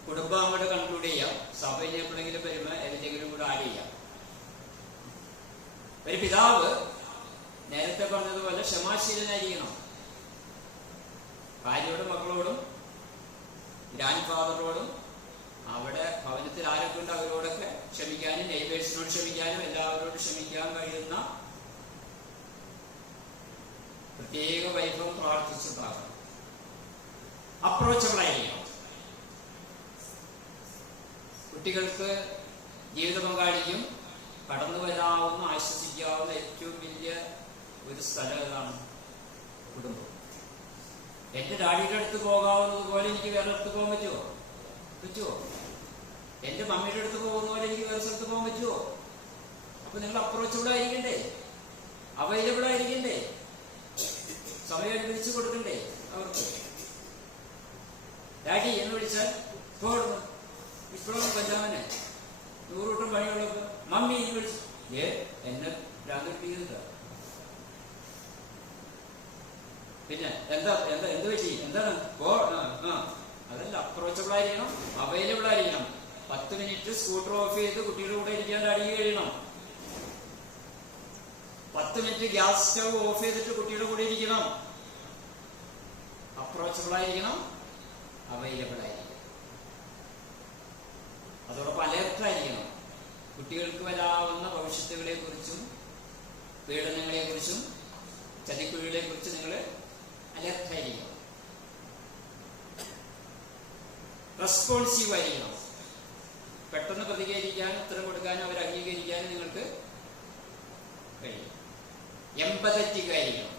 കുടുംബം അങ്ങോട്ട് കൺക്ലൂഡ് ചെയ്യാം. സഭയിൽ എപ്പോഴെങ്കിലും വരുമ്പോൾ ഏതെങ്കിലും കൂടെ ആഡ് ചെയ്യാം. ഒരു പിതാവ് നേരത്തെ പറഞ്ഞതുപോലെ ക്ഷമാശീലനായിരിക്കണം. ഭാര്യയോടും മക്കളോടും ഗ്രാൻഡ് ഫാദറോടും അവിടെ ഭവനത്തിൽ ആരൊക്കെ ഉണ്ട് അവരോടൊക്കെ ക്ഷമിക്കാനും, നെയ്ബേഴ്സിനോട് ക്ഷമിക്കാനും, എല്ലാവരോടും ക്ഷമിക്കാൻ കഴിയുന്ന പ്രത്യേക വൈഭവം പ്രാർത്ഥിച്ചിട്ടാകണം. അപ്രോച്ചബിൾ ആയിരിക്കണം. കുട്ടികൾക്ക് ജീവിത പങ്കാളിക്കും കടന്നു വരാവുന്ന, ആശ്വസിക്കാവുന്ന ഏറ്റവും വലിയ ഒരു സ്ഥലം ഏതാണ്? കുടുംബം. എന്റെ ഡാഡിയുടെ അടുത്ത് പോകാവുന്നത് പോലെ എനിക്ക് വേറെ അടുത്ത് പോകാൻ പറ്റുമോ? എന്റെ മമ്മിയുടെ അടുത്ത് പോകുന്ന പോലെ എനിക്ക് വേറെ സ്ഥലത്ത് പോകാൻ പറ്റുമോ? അപ്പൊ നിങ്ങൾ അപ്രോച്ചബിൾ ആയിരിക്കണ്ടേ, അവൈലബിൾ ആയിരിക്കണ്ടേ, സമയം അനുവദിച്ചു കൊടുക്കണ്ടേ അവർക്ക്? ഡാഡി എന്ന് വിളിച്ചാൽ ഇപ്പോഴും പഞ്ചാബിന് 100 കൂട്ടം പണിയുള്ളപ്പോ മമ്മി എന്ന് വിളിച്ചു എന്നെ രാത്രി. പിന്നെ എന്ത് പറ്റി, എന്താണ്? അതല്ല, അപ്രോച്ചബിൾ ആയിരിക്കണം, അവൈലബിൾ ആയിരിക്കണം. 10 മിനിറ്റ് സ്കൂട്ടർ ഓഫ് ചെയ്ത് കുട്ടിയുടെ കൂടെ ഇരിക്കാൻ അടി കഴിയണം. 10 മിനിറ്റ് ഗ്യാസ് സ്റ്റവ് ഓഫ് ചെയ്തിട്ട് കുട്ടിയുടെ കൂടെ ഇരിക്കണം. അപ്രോച്ചബിൾ ആയിരിക്കണം, അവൈലബിൾ ആയിരിക്കണം. അതോടൊപ്പം അലേർട്ടായിരിക്കണം. കുട്ടികൾക്ക് വരാവുന്ന ഭവിഷ്യത്തുകളെ കുറിച്ചും പീഡനങ്ങളെ കുറിച്ചും ചതിക്കുഴികളെ കുറിച്ചും നിങ്ങൾ അലേർട്ടായിരിക്കണം. റെസ്പോൺസീവ് ആയിരിക്കണം. പെട്ടെന്ന് പ്രതികരിക്കാനും ഉത്തരം കൊടുക്കാനും അവർ അംഗീകരിക്കാനും നിങ്ങൾക്ക് കഴിയും. എമ്പതറ്റിക് ആയിരിക്കണം.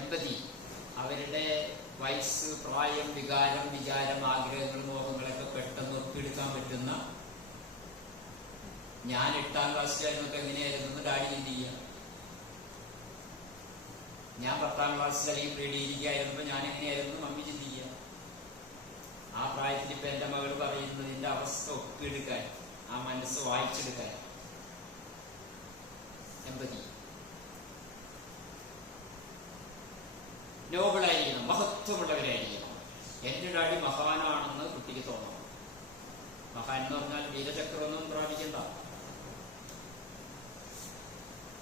എമ്പതി അവരുടെ വയസ്സ്, പ്രായം, വിചാരം, ആഗ്രഹങ്ങൾ, മോഹങ്ങളൊക്കെ പെട്ടെന്ന് ഒപ്പിയെടുക്കാൻ പറ്റുന്ന. ഞാൻ 8ാം ക്ലാസ്സിലായിരുന്നൊക്കെ എങ്ങനെയായിരുന്നു ഡാഡി ചിന്തിക്കുക. ഞാൻ 10ാം ക്ലാസ്സിൽ അല്ലെങ്കിൽ പ്രീഡിയിരിക്കായിരുന്നപ്പോ ഞാൻ എങ്ങനെയായിരുന്നു മമ്മി ചിന്തിക്കുക. ആ പ്രായത്തിൽ ഇപ്പൊ എന്റെ മകൾ പറയുന്നതിന്റെ അവസ്ഥ ഒപ്പിയെടുക്കാൻ, ആ മനസ്സ് വായിച്ചെടുക്കാൻ എമ്പതി. നോബിളായിരിക്കണം, മഹത്വമുള്ളവരായിരിക്കണം. എന്റെ ഡാഡി മഹാനാണെന്ന് കുട്ടിക്ക് തോന്നണം. മഹാൻ എന്ന് പറഞ്ഞാൽ വീരചക്രമൊന്നും പ്രാപിക്കണ്ട.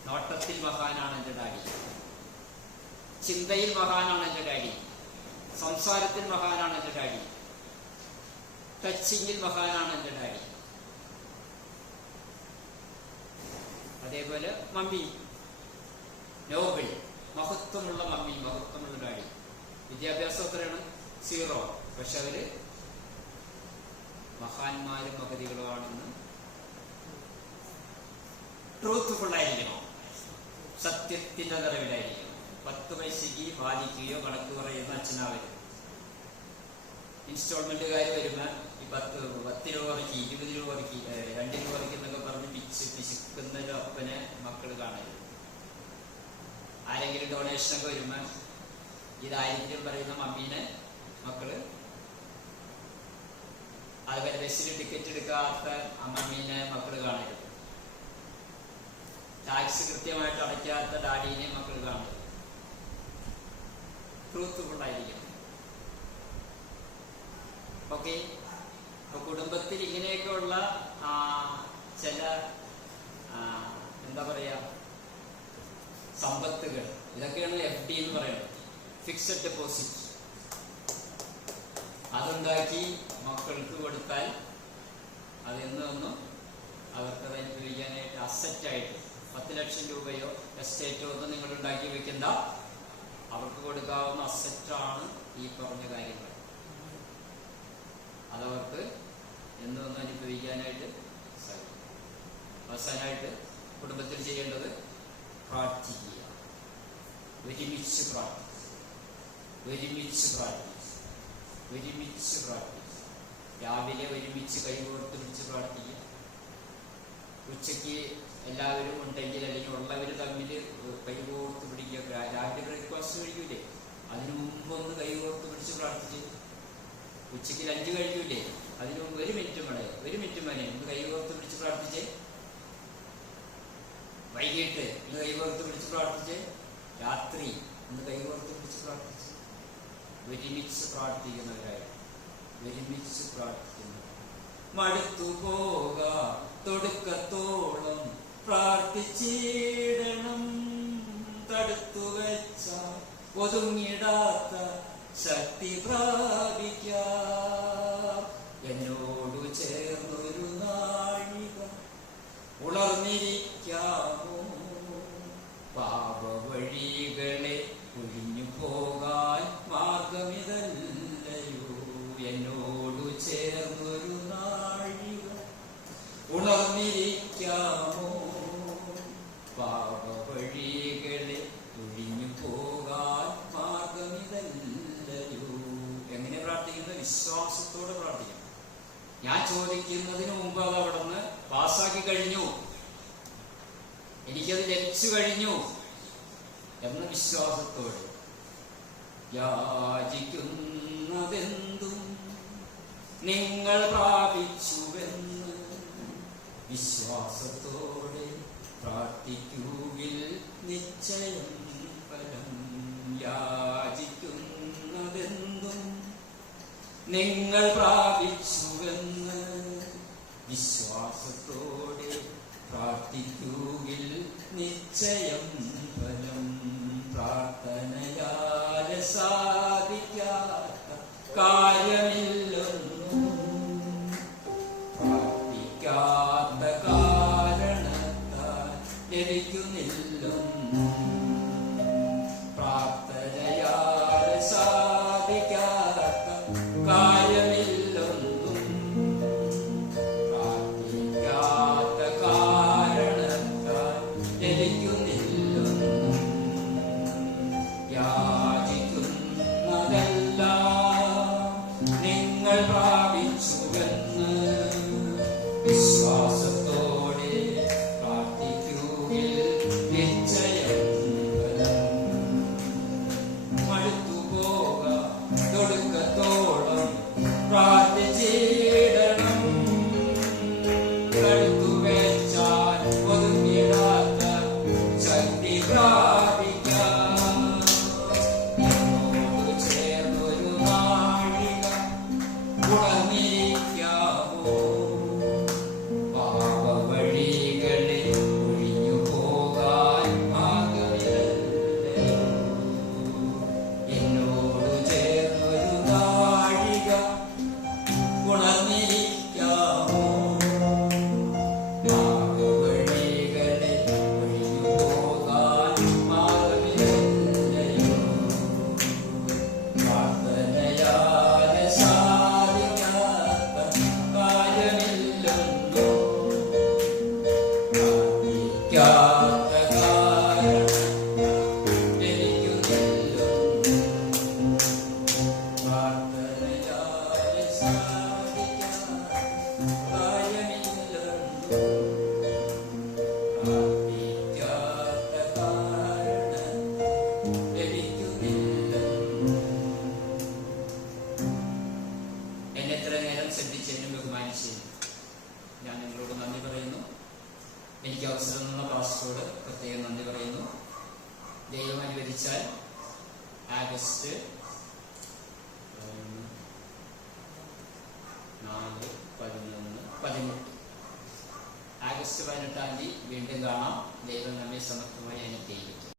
നോട്ടത്തിൽ മഹാനാണ് എന്റെ ഡാഡി, ചിന്തയിൽ മഹാനാണ് എന്റെ ഡാഡി, സംസാരത്തിൽ മഹാനാണ് എന്റെ ഡാഡി, ടച്ചിങ്ങിൽ മഹാനാണ് എന്റെ ഡാഡി. അതേപോലെ മമ്മി നോബിൾ, മഹത്വമുള്ള മമ്മി, മഹത്വമുള്ള ഡാഡി. വിദ്യാഭ്യാസം എത്രയാണ്? 0. പക്ഷെ അവര് മഹാന്മാരും മഹതികളുമാണെന്ന്. ട്രൂത്ത്ഫുൾ ആയിരിക്കണം, സത്യത്തിന്റെ നിറവിലായിരിക്കണം. 10 പൈസയ്ക്ക് ബാധിക്കുകയോ കണക്ക് പറയുന്ന അച്ഛനാവരുത്. ഇൻസ്റ്റാൾമെന്റുകാർ വരുമ്പോൾ ഈ 10 രൂപ കുറയ്ക്ക്, 20 രൂപ കുറയ്ക്ക്, 2 രൂപ കുറയ്ക്ക് എന്നൊക്കെ പറഞ്ഞ് പിശുക്കുന്ന അപ്പനെ മക്കൾ കാണരുത്. ആരെങ്കിലും ഡൊണേഷനൊക്കെ വരുമ്പോൾ ഇതായിരിക്കും പറയുന്ന മമ്മീനെ മക്കള്. അതുപോലെ ബസ്സിൽ ടിക്കറ്റ് എടുക്കാത്ത മമ്മീനെ മക്കള് കാണരുത്. ടാക്സ് കൃത്യമായിട്ട് അടയ്ക്കാത്ത ഡാഡീനെ മക്കൾ കാണരുത്. ട്രൂത്ത്ഫുൾ ആയിരിക്കണം. ഓക്കെ. അപ്പൊ കുടുംബത്തിൽ ഇങ്ങനെയൊക്കെയുള്ള ചില എന്താ പറയാ സമ്പത്തുകൾ, ഇതൊക്കെയാണ് FD എന്ന് പറയുന്നത്, ഫിക്സഡ് ഡെപ്പോസിറ്റ്. അതുണ്ടാക്കി മക്കൾക്ക് കൊടുത്താൽ അതെന്നൊന്നും അവർക്ക് അത് അനുഭവിക്കാനായിട്ട് അസറ്റായിട്ട് 10 ലക്ഷം രൂപയോ എസ്റ്റേറ്റോ ഒന്നും നിങ്ങൾ ഉണ്ടാക്കി വെക്കണ്ട. അവർക്ക് കൊടുക്കാവുന്ന അസറ്റാണ് ഈ പറഞ്ഞ കാര്യങ്ങൾ. അതവർക്ക് എന്നൊന്നും അനുഭവിക്കാനായിട്ട് സാധിക്കും. അവസാനമായിട്ട് കുടുംബത്തിൽ ചെയ്യേണ്ടത് പ്രാർത്ഥിക്കുക. ഒരുമിച്ച് പ്രാർത്ഥിക്കുക, ഒരുമിച്ച് പ്രാർത്ഥിക്കുക, ഒരുമിച്ച് പ്രാർത്ഥിക്കുക. രാവിലെ ഒരുമിച്ച് കൈകോർത്ത് പിടിച്ച് പ്രാർത്ഥിക്കുക. ഉച്ചയ്ക്ക് എല്ലാവരും ഉണ്ടെങ്കിൽ അല്ലെങ്കിൽ ഉള്ളവർ തമ്മിൽ കൈകോർത്ത് പിടിക്കുക. രാവിലെ ബ്രേക്ക്ഫാസ്റ്റ് കഴിക്കൂലേ, അതിനു മുമ്പൊന്ന് കൈകോർത്ത് പിടിച്ച് പ്രാർത്ഥിച്ച്. ഉച്ചയ്ക്ക് ലഞ്ച് കഴിക്കൂലേ, അതിനു മുമ്പ് 1 മിനിറ്റ് മഴ, 1 മിനിറ്റ് മനെ ഒന്ന് കൈകോർത്ത് പിടിച്ച് പ്രാർത്ഥിച്ച്. വൈകിട്ട് ഒന്ന് കൈകോർത്ത് പിടിച്ച് പ്രാർത്ഥിച്ച്. രാത്രി ഒന്ന് കൈകോർത്ത് പിടിച്ച് പ്രാർത്ഥിച്ച്. ഒരുമിച്ച് പ്രാർത്ഥിക്കുന്നവരായി, ഒരുമിച്ച് പ്രാർത്ഥിക്കുന്നു. മടുത്തു പോക തൊടുക്കത്തോളം പ്രാർത്ഥിച്ചിടണം. തടുത്തു വെച്ച ഒതുങ്ങിടാത്ത ശക്തി പ്രാപിക്കാം. എന്നോടു ചേർന്നൊരു നാഴിക ഉണർന്നിരിക്കാമോ? പാപവഴികളെ ഒഴിഞ്ഞു പോകാൻ മാർഗമിതല്ലയോ? എന്നോടു ചേർന്നൊരു നാഴിക ഉണർന്നിരിക്കാമോ? പാപവഴികളെ ഒഴിഞ്ഞു പോകാൻ മാർഗമിതല്ലയോ? എങ്ങനെ പ്രാർത്ഥിക്കുന്നത്? വിശ്വാസത്തോടെ പ്രാർത്ഥിക്കണം. ഞാൻ ചോദിക്കുന്നതിന് മുമ്പ് അത് അവിടെ നിന്ന് പാസ്സാക്കി കഴിഞ്ഞു, എനിക്കത് ലഭിച്ചു കഴിഞ്ഞു എന്ന വിശ്വാസത്തോടെ. യാചിക്കുന്നതെന്തും നിങ്ങൾ പ്രാപിച്ചുവെന്ന് വിശ്വാസത്തോടെ പ്രാർത്ഥിക്കുവിൽ നിശ്ചയം ഫലം. യാചിക്കുന്നതെന്തും നിങ്ങൾ പ്രാപിച്ചുവെന്ന് വിശ്വാസത്തോടെ പ്രാർത്ഥിക്കുവിൽ നിശ്ചയം ഫലം. പ്രാർത്ഥനയാൽ സാധിക്കാത്ത കാര്യമില്ലൊന്നും, പ്രാർത്ഥിക്കാത്ത കാരണത്താൽ ലഭിക്കുന്നില്ലൊന്നും. പ്രാർത്ഥനയാൽ സാധിക്കാത്ത കാര്യമില്ലൊന്നും, പ്രാർത്ഥിക്കാത്ത കാരണത്താൽ ലഭിക്കുന്നില്ലൊന്നും. യാചിക്കുന്നതെല്ലാം നിങ്ങൾ പ്രാപിച്ചുവെന്ന് വിശ്വാസത്തോടെ പ്രാർത്ഥിക്കുവിൽ നിശ്ചയം ഫലം. മടുത്തുപോക തൊടുക്കത്തോളം പ്രാർത്ഥിച്ചിടണം. കടുത്തു വെച്ചാൽ ഒതുങ്ങിടാത്ത ശക്തി പ്രാപിക്കാം. എന്നോട് ചേർന്നൊരു നാഴിക ഉണർന്നിരിക്കാമോ? പാപവഴികളെ ഒഴിഞ്ഞു പോകാൻ മാർഗമില്ലയോ? എന്നോട് ചേർന്നൊരു നാഴിക ഉണർന്നിരിക്കാമോ? പാപവഴികളെ ഒഴിഞ്ഞു പോകാൻ മാർഗമില്ലയോ? പ്രാർത്ഥനയാൽ സാധിക്കാത്ത കാര്യമില്ലല്ലോ, പ്രാർത്ഥിക്കാത്ത കാരണം ലഭിക്കുന്നില്ലല്ലോ. പ്രാർത്ഥനയാൽ സാധിക്കാത്ത കാര്യമില്ലല്ലോ, പ്രാർത്ഥിക്കാത്ത കാരണം ലഭിക്കുന്നില്ലല്ലോ. ഇത്ര നേരം ശ്രദ്ധിച്ചതിനും ബഹുമാനിച്ചതിനും ഞാൻ നിങ്ങളോട് നന്ദി പറയുന്നു. എനിക്ക് അവസരം തന്ന പാസ്റ്ററോട് പ്രത്യേകം നന്ദി പറയുന്നു. ദൈവം അനുവദിച്ചാൽ ആഗസ്റ്റ് 18 വീണ്ടും കാണാം. ദൈവം നമ്മെ സമർത്ഥമായി അനുഗ്രഹിക്കും.